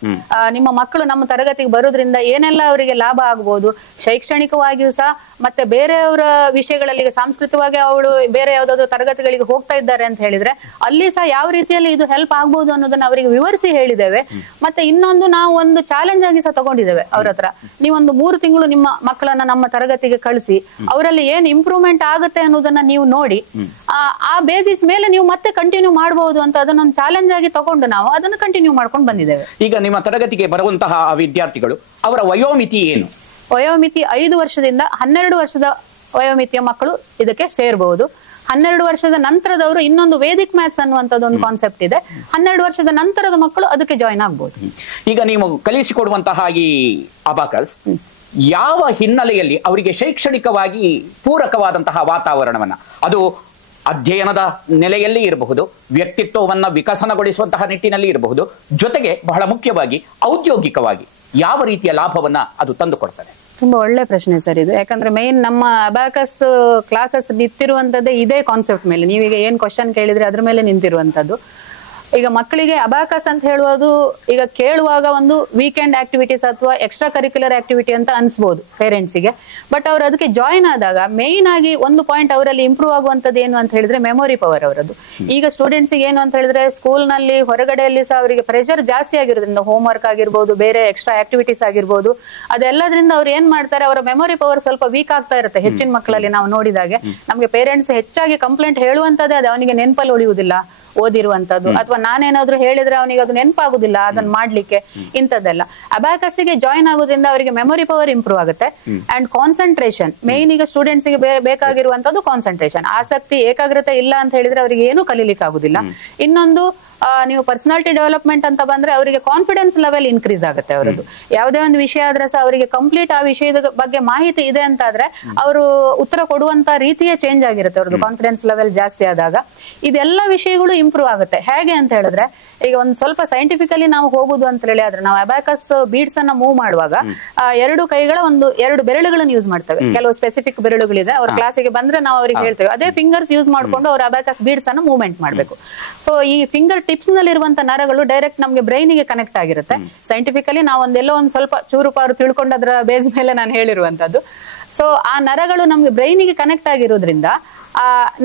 ನಿಮ್ಮ ಮಕ್ಕಳು ನಮ್ಮ ತರಗತಿಗೆ ಬರೋದ್ರಿಂದ ಏನೆಲ್ಲ ಅವರಿಗೆ ಲಾಭ ಆಗ್ಬೋದು, ಶೈಕ್ಷಣಿಕವಾಗಿಯೂ ಸಹ ಮತ್ತೆ ಬೇರೆಯವರ ವಿಷಯಗಳಲ್ಲಿ, ಸಾಂಸ್ಕೃತಿಕವಾಗಿ ಅವಳು ಬೇರೆ ಯಾವ್ದಾದ್ರು ತರಗತಿಗಳಿಗೆ ಹೋಗ್ತಾ ಇದ್ದಾರೆ ಅಂತ ಹೇಳಿದ್ರೆ ಅಲ್ಲಿ ಸಹ ಯಾವ ರೀತಿಯಲ್ಲಿ ಇದು ಹೆಲ್ಪ್ ಆಗ್ಬಹುದು ಅನ್ನೋದನ್ನ ಅವರಿಗೆ ವಿವರಿಸಿ ಹೇಳಿದ್ದೇವೆ. ಮತ್ತೆ ಇನ್ನೊಂದು ನಾವು ಒಂದು ಚಾಲೆಂಜ್ ಆಗಿ ಸಹ ತಗೊಂಡಿದ್ದೇವೆ ಅವ್ರ ಹತ್ರ. ನೀವೊಂದು 3 ತಿಂಗಳು ನಿಮ್ಮ ಮಕ್ಕಳನ್ನ ನಮ್ಮ ತರಗತಿಗೆ ಕಳಿಸಿ ಅವರಲ್ಲಿ ಏನ್ ಇಂಪ್ರೂವ್ಮೆಂಟ್ ಆಗುತ್ತೆ ಅನ್ನೋದನ್ನ ನೀವು ನೋಡಿ ಆ ಬೇಸಿಸ್ ಮೇಲೆ ನೀವು ಮತ್ತೆ ಕಂಟಿನ್ಯೂ ಮಾಡಬಹುದು ಅಂತ ಅದನ್ನೊಂದು ಚಾಲೆಂಜ್ ಆಗಿ ತಗೊಂಡು ನಾವು ಅದನ್ನು ಕಂಟಿನ್ಯೂ ಮಾಡ್ಕೊಂಡು ಬಂದಿದ್ದೇವೆ. ಈಗ ನಿಮ್ಮ ತರಗತಿಗೆ ಬರುವಂತಹ ವಿದ್ಯಾರ್ಥಿಗಳು ಅವರ ವಯೋಮಿತಿ ಏನು? ವಯೋಮಿತಿ 5 ವರ್ಷದಿಂದ 12 ವರ್ಷದ ವಯೋಮಿತಿಯ ಮಕ್ಕಳು ಇದಕ್ಕೆ ಸೇರಬಹುದು. 12 ವರ್ಷದ ನಂತರದವರು ಇನ್ನೊಂದು ವೇದಿಕ್ ಮ್ಯಾಥ್ಸ್ ಅನ್ನುವಂಥದ್ದು ಒಂದು ಕಾನ್ಸೆಪ್ಟ್ ಇದೆ. 12 ವರ್ಷದ ನಂತರದ ಮಕ್ಕಳು ಅದಕ್ಕೆ ಜಾಯಿನ್ ಆಗ್ಬಹುದು. ಈಗ ನೀವು ಕಲಿಸಿಕೊಡುವಂತಹ ಈ ಅಬಾಕಸ್ ಯಾವ ಹಿನ್ನೆಲೆಯಲ್ಲಿ ಅವರಿಗೆ ಶೈಕ್ಷಣಿಕವಾಗಿ ಪೂರಕವಾದಂತಹ ವಾತಾವರಣವನ್ನ, ಅದು ಅಧ್ಯಯನದ ನೆಲೆಯಲ್ಲಿ ಇರಬಹುದು, ವ್ಯಕ್ತಿತ್ವವನ್ನ ವಿಕಸನಗೊಳಿಸುವಂತಹ ನಿಟ್ಟಿನಲ್ಲಿ ಇರಬಹುದು, ಜೊತೆಗೆ ಬಹಳ ಮುಖ್ಯವಾಗಿ ಔದ್ಯೋಗಿಕವಾಗಿ ಯಾವ ರೀತಿಯ ಲಾಭವನ್ನ ಅದು ತಂದುಕೊಡ್ತದೆ? ತುಂಬಾ ಒಳ್ಳೆ ಪ್ರಶ್ನೆ ಸರ್ ಇದು. ಯಾಕಂದ್ರೆ ಮೇನ್ ನಮ್ಮ ಅಬಾಕಸ್ ಕ್ಲಾಸಸ್ ನಿಂತಿರುವಂತದ್ದೇ ಇದೇ ಕಾನ್ಸೆಪ್ಟ್ ಮೇಲೆ. ನೀವೀಗ ಏನ್ ಕ್ವಶನ್ ಕೇಳಿದ್ರೆ ಅದ್ರ ಮೇಲೆ ನಿಂತಿರುವಂತದ್ದು. ಈಗ ಮಕ್ಕಳಿಗೆ ಅಬಾಕಸ್ ಅಂತ ಹೇಳುವುದು ಈಗ ಕೇಳುವಾಗ ಒಂದು ವೀಕೆಂಡ್ ಆಕ್ಟಿವಿಟೀಸ್ ಅಥವಾ ಎಕ್ಸ್ಟ್ರಾ ಕರಿಕ್ಯುಲರ್ ಆಕ್ಟಿವಿಟಿ ಅಂತ ಅನ್ಸ್ಬೋದು ಪೇರೆಂಟ್ಸಿಗೆ. ಬಟ್ ಅವ್ರು ಅದಕ್ಕೆ ಜಾಯಿನ್ ಆದಾಗ ಮೇನ್ ಆಗಿ ಒಂದು ಪಾಯಿಂಟ್ ಅವರಲ್ಲಿ ಇಂಪ್ರೂವ್ ಆಗುವಂತದ್ದು ಏನು ಅಂತ ಹೇಳಿದ್ರೆ ಮೆಮೊರಿ ಪವರ್ ಅವರದ್ದು. ಈಗ ಸ್ಟೂಡೆಂಟ್ಸ್ಗೆ ಏನು ಅಂತ ಹೇಳಿದ್ರೆ ಸ್ಕೂಲ್ ನಲ್ಲಿ ಹೊರಗಡೆಯಲ್ಲಿ ಸಹ ಅವರಿಗೆ ಪ್ರೆಷರ್ ಜಾಸ್ತಿ ಆಗಿರೋದ್ರಿಂದ, ಹೋಮ್ ವರ್ಕ್ ಆಗಿರ್ಬೋದು, ಬೇರೆ ಎಕ್ಸ್ಟ್ರಾ ಆಕ್ಟಿವಿಟೀಸ್ ಆಗಿರ್ಬೋದು, ಅದೆಲ್ಲದ್ರಿಂದ ಅವ್ರು ಏನ್ ಮಾಡ್ತಾರೆ, ಅವರ ಮೆಮೊರಿ ಪವರ್ ಸ್ವಲ್ಪ ವೀಕ್ ಆಗ್ತಾ ಇರುತ್ತೆ ಹೆಚ್ಚಿನ ಮಕ್ಕಳಲ್ಲಿ. ನಾವು ನೋಡಿದಾಗೆ ನಮ್ಗೆ ಪೇರೆಂಟ್ಸ್ ಹೆಚ್ಚಾಗಿ ಕಂಪ್ಲೇಂಟ್ ಹೇಳುವಂತದ್ದೇ ಅದು, ಅವನಿಗೆ ನೆನಪಲ್ಲಿ ಉಳಿಯುವುದಿಲ್ಲ ಓದಿರುವಂತದ್ದು, ಅಥವಾ ನಾನೇನಾದ್ರೂ ಹೇಳಿದ್ರೆ ಅವನಿಗೆ ಅದು ನೆನಪಾಗುದಿಲ್ಲ ಅದನ್ನ ಮಾಡ್ಲಿಕ್ಕೆ, ಇಂಥದ್ದೆಲ್ಲ. ಅಬಾಕಸ್ಗೆ ಜಾಯಿನ್ ಆಗೋದ್ರಿಂದ ಅವರಿಗೆ ಮೆಮೊರಿ ಪವರ್ ಇಂಪ್ರೂವ್ ಆಗುತ್ತೆ. And concentration main. ಈಗ ಸ್ಟೂಡೆಂಟ್ಸ್ ಗೆ ಬೇಕಾಗಿರುವಂತದ್ದು ಕಾನ್ಸಂಟ್ರೇಷನ್, ಆಸಕ್ತಿ, ಏಕಾಗ್ರತೆ ಇಲ್ಲ ಅಂತ ಹೇಳಿದ್ರೆ ಅವರಿಗೆ ಏನು ಕಲೀಲಿಕ್ಕೆ ಆಗುದಿಲ್ಲ. ಇನ್ನೊಂದು ನೀವು ಪರ್ಸನಾಲಿಟಿ ಡೆವಲಪ್ಮೆಂಟ್ ಅಂತ ಬಂದ್ರೆ ಅವರಿಗೆ ಕಾನ್ಫಿಡೆನ್ಸ್ ಲೆವೆಲ್ ಇನ್ಕ್ರೀಸ್ ಆಗುತ್ತೆ ಅವರದ್ದು. ಯಾವುದೇ ಒಂದು ವಿಷಯ ಆದ್ರೆ ಸಹ ಅವರಿಗೆ ಕಂಪ್ಲೀಟ್ ಆ ವಿಷಯದ ಬಗ್ಗೆ ಮಾಹಿತಿ ಇದೆ ಅಂತ ಆದ್ರೆ ಅವರು ಉತ್ತರ ಕೊಡುವಂತ ರೀತಿಯೇ ಚೇಂಜ್ ಆಗಿರುತ್ತೆ ಅವ್ರದ್ದು, ಕಾನ್ಫಿಡೆನ್ಸ್ ಲೆವೆಲ್ ಜಾಸ್ತಿ ಆದಾಗ. ಇದೆಲ್ಲ ವಿಷಯಗಳು ಇಂಪ್ರೂವ್ ಆಗುತ್ತೆ. ಹೇಗೆ ಅಂತ ಹೇಳಿದ್ರೆ ಈಗ ಒಂದು ಸ್ವಲ್ಪ ಸೈಂಟಿಫಿಕಲಿ ನಾವು ಹೋಗುದು ಅಂತ ಹೇಳಿ ಆದ್ರೆ ನಾವು ಅಬಾಕಸ್ ಬೀಡ್ಸ್ ಅನ್ನ ಮೂವ್ ಮಾಡುವಾಗ 2 ಕೈಗಳ 2 ಬೆರಳುಗಳನ್ನು ಯೂಸ್ ಮಾಡ್ತೇವೆ. ಕೆಲವು ಸ್ಪೆಸಿಫಿಕ್ ಬೆರಳುಗಳಿದೆ. ಅವ್ರ ಕ್ಲಾಸಿಗೆ ಬಂದ್ರೆ ನಾವು ಅವ್ರಿಗೆ ಹೇಳ್ತೇವೆ ಅದೇ ಫಿಂಗರ್ಸ್ ಯೂಸ್ ಮಾಡ್ಕೊಂಡು ಅವ್ರ ಅಬಾಕಸ್ ಬೀಡ್ಸ್ ಅನ್ನ ಮೂವ್ಮೆಂಟ್ ಮಾಡ್ಬೇಕು. ಸೊ ಈ ಫಿಂಗರ್ ಟಿಪ್ಸ್ ನಲ್ಲಿ ಇರುವಂತ ನರಗಳು ಡೈರೆಕ್ಟ್ ನಮ್ಗೆ ಬ್ರೈನ್ ಗೆ ಕನೆಕ್ಟ್ ಆಗಿರುತ್ತೆ. ಸೈಂಟಿಫಿಕಲಿ ನಾವು ಒಂದೆಲ್ಲೋ ಒಂದ್ ಸ್ವಲ್ಪ ಚೂರುಪಾರು ತಿಳ್ಕೊಂಡದ್ರ ಬೇಸ್ ಮೇಲೆ ನಾನು ಹೇಳಿರುವಂತದ್ದು. ಸೊ ಆ ನರಗಳು ನಮ್ಗೆ ಬ್ರೈನ್ ಗೆ ಕನೆಕ್ಟ್ ಆಗಿರೋದ್ರಿಂದ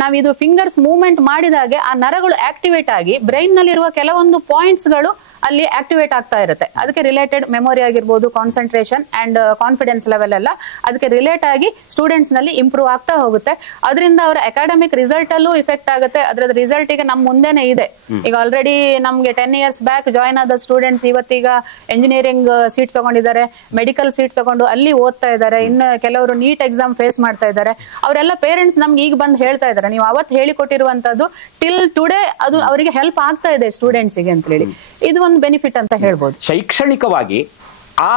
ನಾವಿದು ಫಿಂಗರ್ಸ್ ಮೂವ್ಮೆಂಟ್ ಮಾಡಿದಾಗೆ ಆ ನರಗಳು ಆಕ್ಟಿವೇಟ್ ಆಗಿ ಬ್ರೈನ್ ನಲ್ಲಿರುವ ಕೆಲವೊಂದು ಪಾಯಿಂಟ್ಸ್ ಗಳು ಅಲ್ಲಿ ಆಕ್ಟಿವೇಟ್ ಆಗ್ತಾ ಇರುತ್ತೆ. ಅದಕ್ಕೆ ರಿಲೇಟೆಡ್ ಮೆಮೊರಿ ಆಗಿರ್ಬೋದು, ಕಾನ್ಸಂಟ್ರೇಷನ್ ಅಂಡ್ ಕಾನ್ಫಿಡೆನ್ಸ್ ಲೆವೆಲ್ ಎಲ್ಲ ಅದಕ್ಕೆ ರಿಲೇಟ್ ಆಗಿ ಸ್ಟೂಡೆಂಟ್ಸ್ ನಲ್ಲಿ ಇಂಪ್ರೂವ್ ಆಗ್ತಾ ಹೋಗುತ್ತೆ. ಅದರಿಂದ ಅವರ ಅಕಾಡೆಮಿಕ್ ರಿಸಲ್ಟ್ ಅಲ್ಲೂ ಇಫೆಕ್ಟ್ ಆಗುತ್ತೆ. ಅದ್ರದ್ದು ರಿಸಲ್ಟ್ ಈಗ ನಮ್ ಮುಂದೆನೆ ಇದೆ. ಈಗ ಆಲ್ರೆಡಿ ನಮ್ಗೆ 10 years ಬ್ಯಾಕ್ ಜಾಯ್ನ್ ಆದ ಸ್ಟೂಡೆಂಟ್ಸ್ ಇವತ್ತೀಗ ಎಂಜಿನಿಯರಿಂಗ್ ಸೀಟ್ ತಗೊಂಡಿದ್ದಾರೆ, ಮೆಡಿಕಲ್ ಸೀಟ್ ತಗೊಂಡು ಅಲ್ಲಿ ಓದ್ತಾ ಇದ್ದಾರೆ. ಇನ್ನು ಕೆಲವರು ನೀಟ್ ಎಕ್ಸಾಮ್ ಫೇಸ್ ಮಾಡ್ತಾ ಇದ್ದಾರೆ. ಅವರೆಲ್ಲ ಪೇರೆಂಟ್ಸ್ ನಮ್ಗೆ ಈಗ ಬಂದು ಹೇಳ್ತಾ ಇದ್ದಾರೆ, ನೀವು ಅವತ್ತು ಹೇಳಿಕೊಟ್ಟಿರುವಂತದ್ದು ಟಿಲ್ ಟುಡೇ ಅದು ಅವರಿಗೆ ಹೆಲ್ಪ್ ಆಗ್ತಾ ಇದೆ ಸ್ಟೂಡೆಂಟ್ಸ್ ಗೆ ಅಂತ ಹೇಳಿ. ಇದು ಒಂದು ಬೆನಿಫಿಟ್ ಅಂತ ಹೇಳ್ಬೋದು. ಶೈಕ್ಷಣಿಕವಾಗಿ ಆ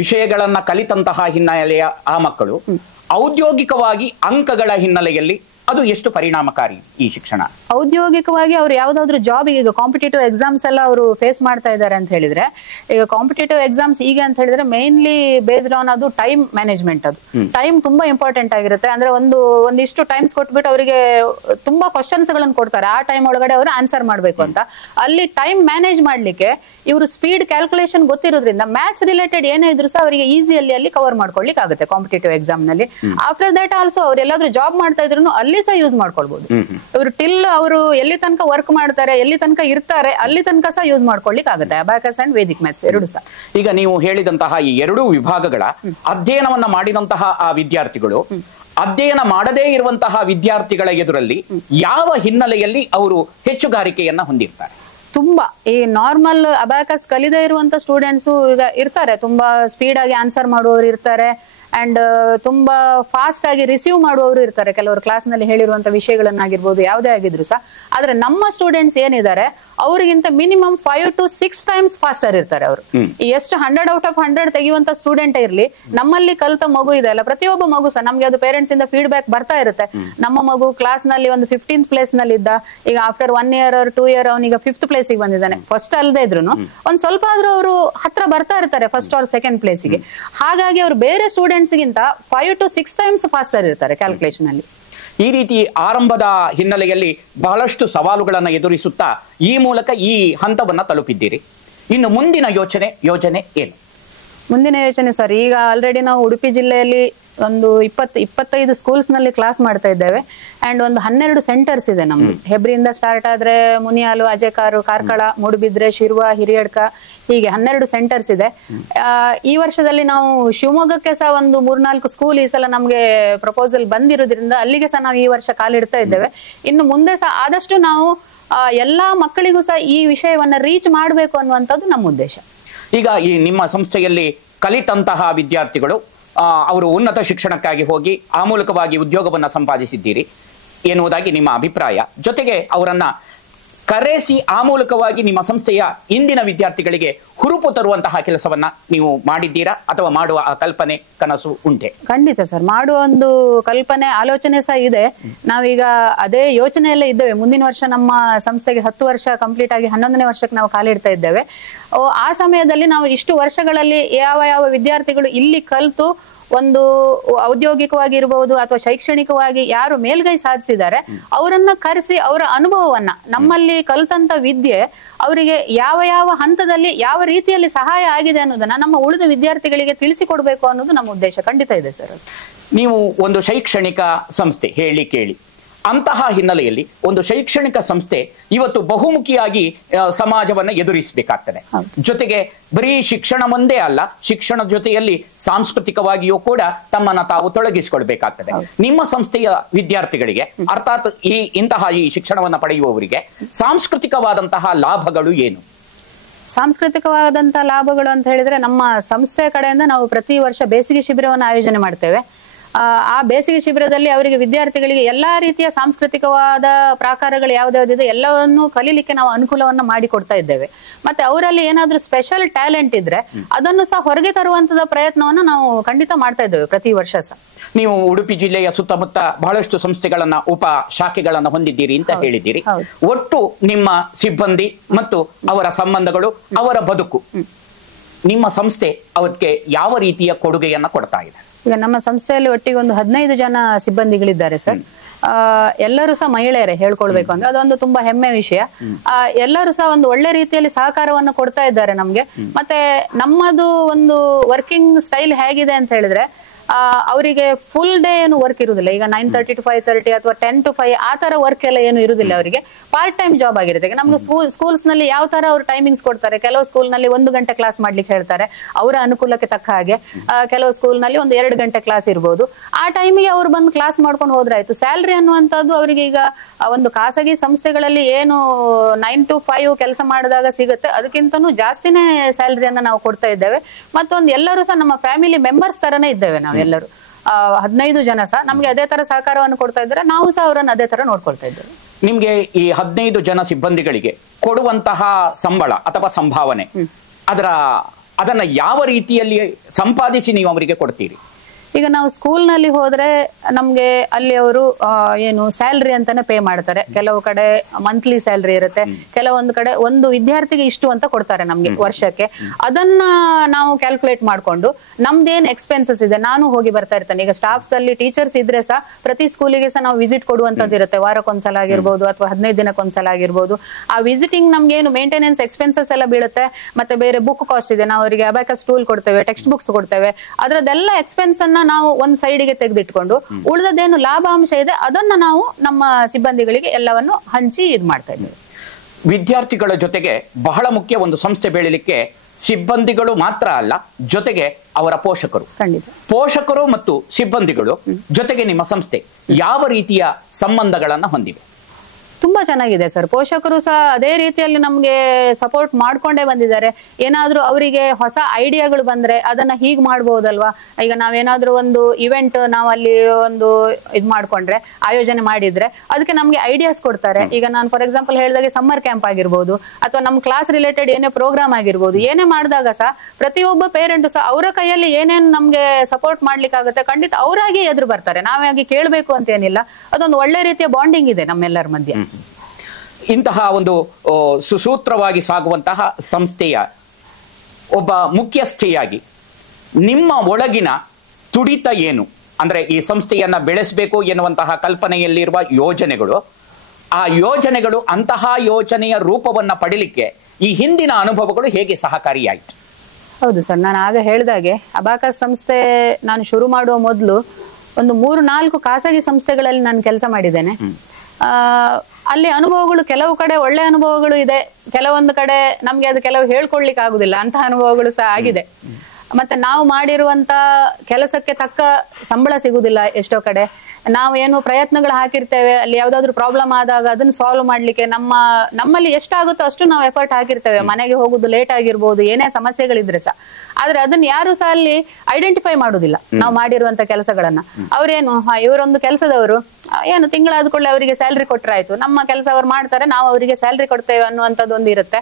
ವಿಷಯಗಳನ್ನ ಕಲಿತಂತಹ ಹಿನ್ನೆಲೆಯ ಆ ಮಕ್ಕಳು ಔದ್ಯೋಗಿಕವಾಗಿ ಅಂಕಗಳ ಹಿನ್ನೆಲೆಯಲ್ಲಿ ಅದು ಎಷ್ಟು ಪರಿಣಾಮಕಾರಿ ಈ ಶಿಕ್ಷಣ? ಔದ್ಯೋಗಿಕವಾಗಿ ಅವ್ರು ಯಾವ್ದಾದ್ರು ಜಾಬ್, ಈಗ ಕಾಂಪಿಟೇಟಿವ್ ಎಕ್ಸಾಮ್ಸ್ ಎಲ್ಲ ಅವರು ಫೇಸ್ ಮಾಡ್ತಾ ಇದ್ದಾರೆ ಅಂತ ಹೇಳಿದ್ರೆ, ಈಗ ಕಾಂಪಿಟೇಟಿವ್ ಎಕ್ಸಾಮ್ಸ್ ಈಗ ಅಂತ ಹೇಳಿದ್ರೆ ಮೇನ್ಲಿ ಬೇಸ್ಡ್ ಆನ್ ಅದು ಟೈಮ್ ಮ್ಯಾನೇಜ್ಮೆಂಟ್. ಅದು ಟೈಮ್ ತುಂಬಾ ಇಂಪಾರ್ಟೆಂಟ್ ಆಗಿರುತ್ತೆ. ಅಂದ್ರೆ ಒಂದಿಷ್ಟು ಟೈಮ್ಸ್ ಕೊಟ್ಬಿಟ್ಟು ಅವರಿಗೆ ತುಂಬಾ ಕ್ವಶನ್ಸ್ ಗಳನ್ನು ಕೊಡ್ತಾರೆ, ಆ ಟೈಮ್ ಒಳಗಡೆ ಅವರು ಆನ್ಸರ್ ಮಾಡ್ಬೇಕು ಅಂತ. ಅಲ್ಲಿ ಟೈಮ್ ಮ್ಯಾನೇಜ್ ಮಾಡ್ಲಿಕ್ಕೆ ಇವರು ಸ್ಪೀಡ್ ಕ್ಯಾಲ್ಕುಲೇಷನ್ ಗೊತ್ತಿರೋದ್ರಿಂದ ಮ್ಯಾಥ್ಸ್ ರಿಲೇಟೆಡ್ ಏನೇ ಇದ್ರು ಸಹ ಅವರಿಗೆ ಈಸಿಯಲ್ಲಿ ಅಲ್ಲಿ ಕವರ್ ಮಾಡ್ಕೊಳ್ಲಿಕ್ಕೆ ಆಗುತ್ತೆ ಕಾಂಪಿಟೇಟಿವ್ ಎಕ್ಸಾಮ್ ನಲ್ಲಿ. ಆಫ್ಟರ್ ದಟ್ ಆಲ್ಸೋ ಅವ್ರು ಎಲ್ಲಾದ್ರೂ ಜಾಬ್ ಮಾಡ್ತಾ ಇದ್ರು ಅಲ್ಲಿ ಸಹ ಯೂಸ್ ಮಾಡ್ಕೊಳ್ಬಹುದು. ಇವರು ಟಿಲ್ ಅವರು ಎಲ್ಲಿ ತನಕ ವರ್ಕ್ ಮಾಡ್ತಾರೆ, ಎಲ್ಲಿ ತನಕ ಇರ್ತಾರೆ, ಅಲ್ಲಿ ತನಕ ಸಹ ಯೂಸ್ ಮಾಡ್ಕೊಳ್ಲಿಕ್ಕೆ ಆಗುತ್ತೆ ಅಬಾಕಸ್ ಅಂಡ್ ವೇದಿಕ್ ಮ್ಯಾಥ್ಸ್ ಎರಡು ಸಹ. ಈಗ ನೀವು ಹೇಳಿದಂತಹ ಈ ಎರಡೂ ವಿಭಾಗಗಳ ಅಧ್ಯಯನವನ್ನ ಮಾಡಿದಂತಹ ಆ ವಿದ್ಯಾರ್ಥಿಗಳು ಅಧ್ಯಯನ ಮಾಡದೇ ಇರುವಂತಹ ವಿದ್ಯಾರ್ಥಿಗಳ ಎದುರಲ್ಲಿ ಯಾವ ಹಿನ್ನೆಲೆಯಲ್ಲಿ ಅವರು ಹೆಚ್ಚುಗಾರಿಕೆಯನ್ನ ಹೊಂದಿರ್ತಾರೆ? ತುಂಬಾ ಈ ನಾರ್ಮಲ್ ಅಬಾಕಸ್ ಕಲಿದೇ ಇರುವಂತ ಸ್ಟೂಡೆಂಟ್ಸ್ ಈಗ ಇರ್ತಾರೆ, ತುಂಬಾ ಸ್ಪೀಡ್ ಆಗಿ ಆನ್ಸರ್ ಮಾಡುವವರು ಇರ್ತಾರೆ ಅಂಡ್ ತುಂಬಾ ಫಾಸ್ಟ್ ಆಗಿ ರಿಸೀವ್ ಮಾಡುವವರು ಇರ್ತಾರೆ. ಕೆಲವರು ಕ್ಲಾಸ್ ನಲ್ಲಿ ಹೇಳಿರುವಂತ ವಿಷಯಗಳನ್ನಾಗಿರ್ಬೋದು ಯಾವುದೇ ಆಗಿದ್ರು ಸಹ. ಆದ್ರೆ ನಮ್ಮ ಸ್ಟೂಡೆಂಟ್ಸ್ ಏನಿದ್ದಾರೆ ಅವರಿಗಿಂತ ಮಿನಿಮಮ್ 5 to 6 times ಫಾಸ್ಟರ್ ಇರ್ತಾರೆ. ಅವರು ಎಷ್ಟು 100 out of 100 ತೆಗೆಯುವಂತ ಸ್ಟೂಡೆಂಟ್ ಇರ್ಲಿ, ನಮ್ಮಲ್ಲಿ ಕಲಿತ ಮಗು ಇದೆ ಅಲ್ಲ, ಪ್ರತಿಯೊಬ್ಬ ಮಗು ಸಹ ನಮ್ಗೆ ಅದು ಪೇರೆಂಟ್ಸ್ ಇಂದ ಫೀಡ್ಬ್ಯಾಕ್ ಬರ್ತಾ ಇರುತ್ತೆ. ನಮ್ಮ ಮಗು ಕ್ಲಾಸ್ ನಲ್ಲಿ ಒಂದು 15th place ನಲ್ಲಿ ಇದ್ದ, ಈಗ after 1 year or 2 year ಅವನೀಗ 5th place ಗೆ ಬಂದಿದ್ದಾನೆ. ಫಸ್ಟ್ ಅಲ್ಲದೆ ಇದ್ರು ಒಂದ್ ಸ್ವಲ್ಪ ಆದ್ರೂ ಅವರು ಹತ್ರ ಬರ್ತಾ ಇರ್ತಾರೆ ಫಸ್ಟ್ ಆರ್ ಸೆಕೆಂಡ್ ಪ್ಲೇಸ್ ಗೆ. ಹಾಗಾಗಿ ಅವರು ಬೇರೆ ಸ್ಟೂಡೆಂಟ್ಸ್ ಗಿಂತ 5 to 6 times ಫಾಸ್ಟರ್ ಇರ್ತಾರೆ ಕ್ಯಾಲ್ಕುಲೇಷನ್ ಅಲ್ಲಿ. ಈ ರೀತಿ ಆರಂಭದ ಹಿನ್ನೆಲೆಯಲ್ಲಿ ಬಹಳಷ್ಟು ಸವಾಲುಗಳನ್ನು ಎದುರಿಸುತ್ತಾ ಈ ಮೂಲಕ ಈ ಹಂತವನ್ನ ತಲುಪಿದ್ದೀರಿ. ಇನ್ನು ಮುಂದಿನ ಯೋಜನೆ ಏನು? ಮುಂದಿನ ಯೋಚನೆ ಸರ್, ಈಗ ಆಲ್ರೆಡಿ ನಾವು ಉಡುಪಿ ಜಿಲ್ಲೆಯಲ್ಲಿ ಒಂದು 25 ಸ್ಕೂಲ್ಸ್ ನಲ್ಲಿ ಕ್ಲಾಸ್ ಮಾಡ್ತಾ ಇದ್ದೇವೆ. ಅಂಡ್ ಒಂದು 12 ಸೆಂಟರ್ಸ್ ಇದೆ ನಮ್ದು. ಹೆಬ್ರಿಯಿಂದ ಸ್ಟಾರ್ಟ್ ಆದ್ರೆ ಮುನಿಯಾಲು, ಅಜೇಕಾರು, ಕಾರ್ಕಳ, ಮೂಡುಬಿದ್ರೆ, ಶಿರ್ವ, ಹಿರಿಯಡ್ಕ, ಹೀಗೆ 12 ಸೆಂಟರ್ಸ್ ಇದೆ. ಈ ವರ್ಷದಲ್ಲಿ ನಾವು ಶಿವಮೊಗ್ಗಕ್ಕೆ ಸಹ ಒಂದು 3-4 ಸ್ಕೂಲ್ ಈ ಸಲ ನಮ್ಗೆ ಪ್ರಪೋಸಲ್ ಬಂದಿರೋದ್ರಿಂದ ಅಲ್ಲಿಗೆ ಸಹ ನಾವು ಈ ವರ್ಷ ಕಾಲಿಡ್ತಾ ಇದ್ದೇವೆ. ಇನ್ನು ಮುಂದೆ ಸಹ ಆದಷ್ಟು ನಾವು ಎಲ್ಲಾ ಮಕ್ಕಳಿಗೂ ಸಹ ಈ ವಿಷಯವನ್ನ ರೀಚ್ ಮಾಡಬೇಕು ಅನ್ನುವಂಥದ್ದು ನಮ್ಮ ಉದ್ದೇಶ. ಈಗ ಈ ನಿಮ್ಮ ಸಂಸ್ಥೆಯಲ್ಲಿ ಕಲಿತಂತಹ ವಿದ್ಯಾರ್ಥಿಗಳು ಅವರು ಉನ್ನತ ಶಿಕ್ಷಣಕ್ಕಾಗಿ ಹೋಗಿ ಆ ಮೂಲಕವಾಗಿ ಉದ್ಯೋಗವನ್ನ ಸಂಪಾದಿಸಿದ್ದೀರಿ ಎನ್ನುವುದಾಗಿ ನಿಮ್ಮ ಅಭಿಪ್ರಾಯ. ಜೊತೆಗೆ ಅವರನ್ನ ಕರೆಸಿ ಆ ಮೂಲಕವಾಗಿ ನಿಮ್ಮ ಸಂಸ್ಥೆಯ ಇಂದಿನ ವಿದ್ಯಾರ್ಥಿಗಳಿಗೆ ಹುರುಪು ತರುವಂತಹ ಕೆಲಸವನ್ನ ನೀವು ಮಾಡಿದ್ದೀರಾ ಅಥವಾ ಮಾಡುವ ಆ ಕಲ್ಪನೆ ಕನಸು ಉಂಟೆ? ಖಂಡಿತ ಸರ್, ಮಾಡುವ ಒಂದು ಕಲ್ಪನೆ ಆಲೋಚನೆ ಸಹ ಇದೆ. ನಾವೀಗ ಅದೇ ಯೋಚನೆಯಲ್ಲೇ ಇದ್ದೇವೆ. ಮುಂದಿನ ವರ್ಷ ನಮ್ಮ ಸಂಸ್ಥೆಗೆ 10 ವರ್ಷ ಕಂಪ್ಲೀಟ್ ಆಗಿ 11ನೇ ವರ್ಷಕ್ಕೆ ನಾವು ಕಾಲಿಡ್ತಾ ಇದ್ದೇವೆ. ಆ ಸಮಯದಲ್ಲಿ ನಾವು ಇಷ್ಟು ವರ್ಷಗಳಲ್ಲಿ ಯಾವ ವಿದ್ಯಾರ್ಥಿಗಳು ಇಲ್ಲಿ ಕಲಿತು ಒಂದು ಔದ್ಯೋಗಿಕವಾಗಿ ಇರಬಹುದು ಅಥವಾ ಶೈಕ್ಷಣಿಕವಾಗಿ ಯಾರು ಮೇಲ್ಗೈ ಸಾಧಿಸಿದ್ದಾರೆ ಅವರನ್ನ ಕರೆಸಿ ಅವರ ಅನುಭವವನ್ನ, ನಮ್ಮಲ್ಲಿ ಕಲಿತಂತ ವಿದ್ಯೆ ಅವರಿಗೆ ಯಾವ ಹಂತದಲ್ಲಿ ಯಾವ ರೀತಿಯಲ್ಲಿ ಸಹಾಯ ಆಗಿದೆ ಅನ್ನೋದನ್ನ ನಮ್ಮ ಉಳಿದ ವಿದ್ಯಾರ್ಥಿಗಳಿಗೆ ತಿಳಿಸಿಕೊಡ್ಬೇಕು ಅನ್ನೋದು ನಮ್ಮ ಉದ್ದೇಶ. ಖಂಡಿತ ಇದೆ ಸರ್. ನೀವು ಒಂದು ಶೈಕ್ಷಣಿಕ ಸಂಸ್ಥೆ ಹೇಳಿ ಕೇಳಿ, ಅಂತಹ ಹಿನ್ನೆಲೆಯಲ್ಲಿ ಒಂದು ಶೈಕ್ಷಣಿಕ ಸಂಸ್ಥೆ ಇವತ್ತು ಬಹುಮುಖಿಯಾಗಿ ಸಮಾಜವನ್ನ ಎದುರಿಸಬೇಕಾಗ್ತದೆ. ಜೊತೆಗೆ ಬರೀ ಶಿಕ್ಷಣ ಒಂದೇ ಅಲ್ಲ, ಶಿಕ್ಷಣ ಜೊತೆಯಲ್ಲಿ ಸಾಂಸ್ಕೃತಿಕವಾಗಿಯೂ ಕೂಡ ತಮ್ಮನ್ನ ತಾವು ತೊಡಗಿಸಿಕೊಳ್ಬೇಕಾಗ್ತದೆ. ನಿಮ್ಮ ಸಂಸ್ಥೆಯ ವಿದ್ಯಾರ್ಥಿಗಳಿಗೆ ಅರ್ಥಾತ್ ಇಂತಹ ಈ ಶಿಕ್ಷಣವನ್ನ ಪಡೆಯುವವರಿಗೆ ಸಾಂಸ್ಕೃತಿಕವಾದಂತಹ ಲಾಭಗಳು ಏನು? ಸಾಂಸ್ಕೃತಿಕವಾದಂತಹ ಲಾಭಗಳು ಅಂತ ಹೇಳಿದ್ರೆ, ನಮ್ಮ ಸಂಸ್ಥೆಯ ಕಡೆಯಿಂದ ನಾವು ಪ್ರತಿ ವರ್ಷ ಬೇಸಿಗೆ ಶಿಬಿರವನ್ನು ಆಯೋಜನೆ ಮಾಡ್ತೇವೆ. ಆ ಬೇಸಿಗೆ ಶಿಬಿರದಲ್ಲಿ ಅವರಿಗೆ ವಿದ್ಯಾರ್ಥಿಗಳಿಗೆ ಎಲ್ಲಾ ರೀತಿಯ ಸಾಂಸ್ಕೃತಿಕವಾದ ಪ್ರಾಕಾರಗಳು ಯಾವ್ದಾವ್ದಿದೆ ಎಲ್ಲವನ್ನೂ ಕಲೀಲಿಕ್ಕೆ ನಾವು ಅನುಕೂಲವನ್ನ ಮಾಡಿಕೊಡ್ತಾ ಇದ್ದೇವೆ. ಮತ್ತೆ ಅವರಲ್ಲಿ ಏನಾದ್ರೂ ಸ್ಪೆಷಲ್ ಟ್ಯಾಲೆಂಟ್ ಇದ್ರೆ ಅದನ್ನು ಸಹ ಹೊರಗೆ ತರುವಂತದ ಪ್ರಯತ್ನವನ್ನ ನಾವು ಖಂಡಿತ ಮಾಡ್ತಾ ಇದ್ದೇವೆ ಪ್ರತಿ ವರ್ಷ ಸಹ. ನೀವು ಉಡುಪಿ ಜಿಲ್ಲೆಯ ಸುತ್ತಮುತ್ತ ಬಹಳಷ್ಟು ಸಂಸ್ಥೆಗಳನ್ನ ಉಪ ಶಾಖೆಗಳನ್ನ ಹೊಂದಿದ್ದೀರಿ ಅಂತ ಹೇಳಿದ್ದೀರಿ. ಒಟ್ಟು ನಿಮ್ಮ ಸಿಬ್ಬಂದಿ ಮತ್ತು ಅವರ ಸಂಬಂಧಗಳು, ಅವರ ಬದುಕು, ನಿಮ್ಮ ಸಂಸ್ಥೆ ಅವಕ್ಕೆ ಯಾವ ರೀತಿಯ ಕೊಡುಗೆಯನ್ನ ಕೊಡ್ತಾ ಇದೆ? ಈಗ ನಮ್ಮ ಸಂಸ್ಥೆಯಲ್ಲಿ ಒಟ್ಟಿಗೆ ಒಂದು 15 ಜನ ಸಿಬ್ಬಂದಿಗಳಿದ್ದಾರೆ ಸರ್. ಎಲ್ಲರೂ ಸಹ ಮಹಿಳೆಯರೇ ಹೇಳ್ಕೊಳ್ಬೇಕು ಅಂದ್ರೆ ಅದೊಂದು ತುಂಬಾ ಹೆಮ್ಮೆ ವಿಷಯ. ಎಲ್ಲರೂ ಸಹ ಒಂದು ಒಳ್ಳೆ ರೀತಿಯಲ್ಲಿ ಸಹಕಾರವನ್ನು ಕೊಡ್ತಾ ಇದ್ದಾರೆ ನಮ್ಗೆ. ಮತ್ತೆ ನಮ್ಮದು ಒಂದು ವರ್ಕಿಂಗ್ ಸ್ಟೈಲ್ ಹೇಗಿದೆ ಅಂತ ಹೇಳಿದ್ರೆ ಅವರಿಗೆ ಫುಲ್ ಡೇ ಏನು ವರ್ಕ್ ಇರುವುದಿಲ್ಲ. ಈಗ 9:30 to 5:30 ಅಥವಾ 10 to 5 ಆ ತರ ವರ್ಕ್ ಎಲ್ಲ ಏನು ಇರುವುದಿಲ್ಲ. ಅವರಿಗೆ ಪಾರ್ಟ್ ಟೈಮ್ ಜಾಬ್ ಆಗಿರುತ್ತೆ. ಈಗ ನಮ್ಗೆ ಸ್ಕೂಲ್ಸ್ ನಲ್ಲಿ ಯಾವ ತರ ಅವ್ರು ಟೈಮಿಂಗ್ಸ್ ಕೊಡ್ತಾರೆ, ಕೆಲವು ಸ್ಕೂಲ್ ನಲ್ಲಿ 1 ಗಂಟೆ ಕ್ಲಾಸ್ ಮಾಡ್ಲಿಕ್ಕೆ ಹೇಳ್ತಾರೆ ಅವರ ಅನುಕೂಲಕ್ಕೆ ತಕ್ಕ ಹಾಗೆ. ಕೆಲವು ಸ್ಕೂಲ್ ನಲ್ಲಿ ಒಂದು 2 ಗಂಟೆ ಕ್ಲಾಸ್ ಇರ್ಬೋದು. ಆ ಟೈಮಿಗೆ ಅವ್ರು ಬಂದು ಕ್ಲಾಸ್ ಮಾಡ್ಕೊಂಡು ಹೋದ್ರಾಯ್ತು. ಸ್ಯಾಲ್ರಿ ಅನ್ನುವಂಥದ್ದು ಅವರಿಗೆ ಈಗ ಒಂದು ಖಾಸಗಿ ಸಂಸ್ಥೆಗಳಲ್ಲಿ ಏನು 9 to 5 ಕೆಲಸ ಮಾಡಿದಾಗ ಸಿಗುತ್ತೆ ಅದಕ್ಕಿಂತನೂ ಜಾಸ್ತಿನೇ ಸ್ಯಾಲ್ರಿಯನ್ನ ನಾವು ಕೊಡ್ತಾ ಇದ್ದೇವೆ. ಮತ್ತೊಂದು ಎಲ್ಲರೂ ಸಹ ನಮ್ಮ ಫ್ಯಾಮಿಲಿ ಮೆಂಬರ್ಸ್ ತರನೇ ಇದ್ದೇವೆ ನಾವೆಲ್ಲರೂ. 15 ಜನ ಸಹ ನಮ್ಗೆ ಅದೇ ತರ ಸಹಕಾರವನ್ನು ಕೊಡ್ತಾ ಇದ್ದಾರೆ, ನಾವು ಸಹ ಅವರನ್ನು ಅದೇ ತರ ನೋಡ್ಕೊಳ್ತಾ ಇದ್ದೇವೆ. ನಿಮ್ಗೆ ಈ 15 ಜನ ಸಿಬ್ಬಂದಿಗಳಿಗೆ ಕೊಡುವಂತಹ ಸಂಬಳ ಅಥವಾ ಸಂಭಾವನೆ ಅದನ್ನ ಯಾವ ರೀತಿಯಲ್ಲಿ ಸಂಪಾದಿಸಿ ನೀವು ಅವರಿಗೆ ಕೊಡ್ತೀರಿ? ಈಗ ನಾವು ಸ್ಕೂಲ್ ನಲ್ಲಿ ಹೋದ್ರೆ ನಮ್ಗೆ ಅಲ್ಲಿ ಅವರು ಏನು ಸ್ಯಾಲ್ರಿ ಅಂತಾನೆ ಪೇ ಮಾಡ್ತಾರೆ. ಕೆಲವು ಕಡೆ ಮಂತ್ಲಿ ಸ್ಯಾಲ್ರಿ ಇರುತ್ತೆ, ಕೆಲವೊಂದು ಕಡೆ ಒಂದು ವಿದ್ಯಾರ್ಥಿಗೆ ಇಷ್ಟು ಅಂತ ಕೊಡ್ತಾರೆ ನಮ್ಗೆ ವರ್ಷಕ್ಕೆ. ಅದನ್ನ ನಾವು ಕ್ಯಾಲ್ಕುಲೇಟ್ ಮಾಡ್ಕೊಂಡು ನಮ್ದೇನ್ ಎಕ್ಸ್ಪೆನ್ಸಸ್ ಇದೆ, ನಾನು ಹೋಗಿ ಬರ್ತಾ ಇರ್ತೇನೆ. ಈಗ ಸ್ಟಾಫ್ಸ್ ಅಲ್ಲಿ ಟೀಚರ್ಸ್ ಇದ್ರೆ ಸಹ ಪ್ರತಿ ಸ್ಕೂಲಿಗೆ ಸಹ ನಾವು ವಿಸಿಟ್ ಕೊಡುವಂತದ್ದು ಇರುತ್ತೆ. ವಾರಕ್ಕೊಂದ್ಸಲ ಆಗಿರ್ಬೋದು ಅಥವಾ 15 ದಿನಕ್ಕೊಂದ್ಸಲ ಆಗಿರ್ಬೋದು. ಆ ವಿಸಿಟಿಂಗ್ ನಮ್ಗೆ ಏನು ಮೇಂಟೆನೆನ್ಸ್ ಎಕ್ಸ್ಪೆನ್ಸಸ್ ಎಲ್ಲ ಬೀಳುತ್ತೆ. ಮತ್ತೆ ಬೇರೆ ಬುಕ್ ಕಾಸ್ಟ್ ಇದೆ, ನಾವು ಅವರಿಗೆ ಅಬಾಕಸ್ ಟೂಲ್ ಕೊಡ್ತೇವೆ, ಟೆಕ್ಸ್ಟ್ ಬುಕ್ಸ್ ಕೊಡ್ತೇವೆ. ಅದರದೆಲ್ಲ ಎಕ್ಸ್ಪೆನ್ಸ್ ಅನ್ನ ನಾವು ಒಂದ್ ಸೈಡ್ಗೆ ತೆಗೆದಿಟ್ಕೊಂಡು ಉಳಿದದೇನು ಲಾಭಾಂಶ ಇದೆ ಅದನ್ನ ನಾವು ನಮ್ಮ ಸಿಬ್ಬಂದಿಗಳಿಗೆ ಎಲ್ಲವನ್ನು ಹಂಚಿ ಇದು ಮಾಡ್ತಾ ಇದ್ದೇವೆ. ವಿದ್ಯಾರ್ಥಿಗಳ ಜೊತೆಗೆ ಬಹಳ ಮುಖ್ಯ ಒಂದು ಸಂಸ್ಥೆ ಬೆಳಿಲಿಕ್ಕೆ ಸಿಬ್ಬಂದಿಗಳು ಮಾತ್ರ ಅಲ್ಲ, ಜೊತೆಗೆ ಅವರ ಪೋಷಕರು. ಖಂಡಿತ. ಪೋಷಕರು ಮತ್ತು ಸಿಬ್ಬಂದಿಗಳು ಜೊತೆಗೆ ನಿಮ್ಮ ಸಂಸ್ಥೆ ಯಾವ ರೀತಿಯ ಸಂಬಂಧಗಳನ್ನ ಹೊಂದಿವೆ? ತುಂಬಾ ಚೆನ್ನಾಗಿದೆ ಸರ್. ಪೋಷಕರು ಸಹ ಅದೇ ರೀತಿಯಲ್ಲಿ ನಮ್ಗೆ ಸಪೋರ್ಟ್ ಮಾಡ್ಕೊಂಡೇ ಬಂದಿದ್ದಾರೆ. ಏನಾದ್ರೂ ಅವರಿಗೆ ಹೊಸ ಐಡಿಯಾಗಳು ಬಂದ್ರೆ ಅದನ್ನ ಹೀಗ್ ಮಾಡ್ಬೋದಲ್ವಾ. ಈಗ ನಾವೇನಾದ್ರೂ ಒಂದು ಇವೆಂಟ್ ನಾವಲ್ಲಿ ಒಂದು ಇದ್ ಮಾಡ್ಕೊಂಡ್ರೆ, ಆಯೋಜನೆ ಮಾಡಿದ್ರೆ ಅದಕ್ಕೆ ನಮ್ಗೆ ಐಡಿಯಾಸ್ ಕೊಡ್ತಾರೆ. ಈಗ ನಾನು ಫಾರ್ ಎಕ್ಸಾಂಪಲ್ ಹೇಳಿದಾಗೆ ಸಮ್ಮರ್ ಕ್ಯಾಂಪ್ ಆಗಿರ್ಬೋದು ಅಥವಾ ನಮ್ಮ ಕ್ಲಾಸ್ ರಿಲೇಟೆಡ್ ಏನೇ ಪ್ರೋಗ್ರಾಮ್ ಆಗಿರ್ಬೋದು, ಏನೇ ಮಾಡಿದಾಗ ಸಹ ಪ್ರತಿಯೊಬ್ಬ ಪೇರೆಂಟ್ ಸಹ ಅವರ ಕೈಯಲ್ಲಿ ಏನೇನು ನಮ್ಗೆ ಸಪೋರ್ಟ್ ಮಾಡ್ಲಿಕ್ಕೆ ಆಗುತ್ತೆ ಖಂಡಿತ ಅವರಾಗಿ ಎದುರು ಬರ್ತಾರೆ. ನಾವಾಗಿ ಕೇಳಬೇಕು ಅಂತ ಏನಿಲ್ಲ. ಅದೊಂದು ಒಳ್ಳೆ ರೀತಿಯ ಬಾಂಡಿಂಗ್ ಇದೆ ನಮ್ಮೆಲ್ಲರ ಮಧ್ಯೆ. ಇಂತಹ ಒಂದು ಸುಸೂತ್ರವಾಗಿ ಸಾಗುವಂತಹ ಸಂಸ್ಥೆಯ ಒಬ್ಬ ಮುಖ್ಯಸ್ಥೆಯಾಗಿ ನಿಮ್ಮ ಒಳಗಿನ ತುಡಿತ ಏನು? ಅಂದ್ರೆ ಈ ಸಂಸ್ಥೆಯನ್ನ ಬೆಳೆಸಬೇಕು ಎನ್ನುವಂತಹ ಕಲ್ಪನೆಯಲ್ಲಿರುವ ಯೋಜನೆಗಳು, ಆ ಯೋಜನೆಗಳು ಅಂತಹ ಯೋಜನೆಯ ರೂಪವನ್ನ ಪಡಿಲಿಕ್ಕೆ ಈ ಹಿಂದಿನ ಅನುಭವಗಳು ಹೇಗೆ ಸಹಕಾರಿಯಾಯಿತು? ಹೌದು ಸರ್, ನಾನು ಆಗ ಹೇಳಿದಾಗೆ ಅಬಾಕಸ್ ಸಂಸ್ಥೆ ನಾನು ಶುರು ಮಾಡುವ ಮೊದಲು ಒಂದು 3-4 ಖಾಸಗಿ ಸಂಸ್ಥೆಗಳಲ್ಲಿ ನಾನು ಕೆಲಸ ಮಾಡಿದ್ದೇನೆ. ಅಲ್ಲಿ ಅನುಭವಗಳು ಕೆಲವು ಕಡೆ ಒಳ್ಳೆ ಅನುಭವಗಳು ಇದೆ, ಕೆಲವೊಂದು ಕಡೆ ನಮ್ಗೆ ಅದು ಕೆಲವು ಹೇಳ್ಕೊಳ್ಲಿಕ್ಕೆ ಆಗುದಿಲ್ಲ ಅಂತ ಅನುಭವಗಳು ಸಹ ಆಗಿದೆ. ಮತ್ತೆ ನಾವು ಮಾಡಿರುವಂತ ಕೆಲಸಕ್ಕೆ ತಕ್ಕ ಸಂಬಳ ಸಿಗುದಿಲ್ಲ ಎಷ್ಟೋ ಕಡೆ. ನಾವು ಏನು ಪ್ರಯತ್ನಗಳು ಹಾಕಿರ್ತೇವೆ, ಅಲ್ಲಿ ಯಾವ್ದಾದ್ರು ಪ್ರಾಬ್ಲಮ್ ಆದಾಗ ಅದನ್ನ ಸಾಲ್ವ್ ಮಾಡ್ಲಿಕ್ಕೆ ನಮ್ಮಲ್ಲಿ ಎಷ್ಟಾಗುತ್ತೋ ಅಷ್ಟು ನಾವು ಎಫರ್ಟ್ ಹಾಕಿರ್ತೇವೆ. ಮನೆಗೆ ಹೋಗುದು ಲೇಟ್ ಆಗಿರ್ಬೋದು, ಏನೇ ಸಮಸ್ಯೆಗಳಿದ್ರೆ ಸಹ. ಆದ್ರೆ ಅದನ್ನ ಯಾರು ಸಹ ಅಲ್ಲಿ ಐಡೆಂಟಿಫೈ ಮಾಡುದಿಲ್ಲ ನಾವು ಮಾಡಿರುವಂತ ಕೆಲಸಗಳನ್ನ. ಅವ್ರೇನು ಇವರೊಂದು ಕೆಲಸದವರು, ಏನು ತಿಂಗಳಾದ ಕೂಡಲೇ ಅವರಿಗೆ ಸ್ಯಾಲ್ರಿ ಕೊಟ್ರಾಯ್ತು, ನಮ್ಮ ಕೆಲಸ ಅವ್ರು ಮಾಡ್ತಾರೆ, ನಾವು ಅವರಿಗೆ ಸ್ಯಾಲ್ರಿ ಕೊಡ್ತೇವೆ ಅನ್ನುವಂಥದ್ದು ಒಂದು ಇರುತ್ತೆ.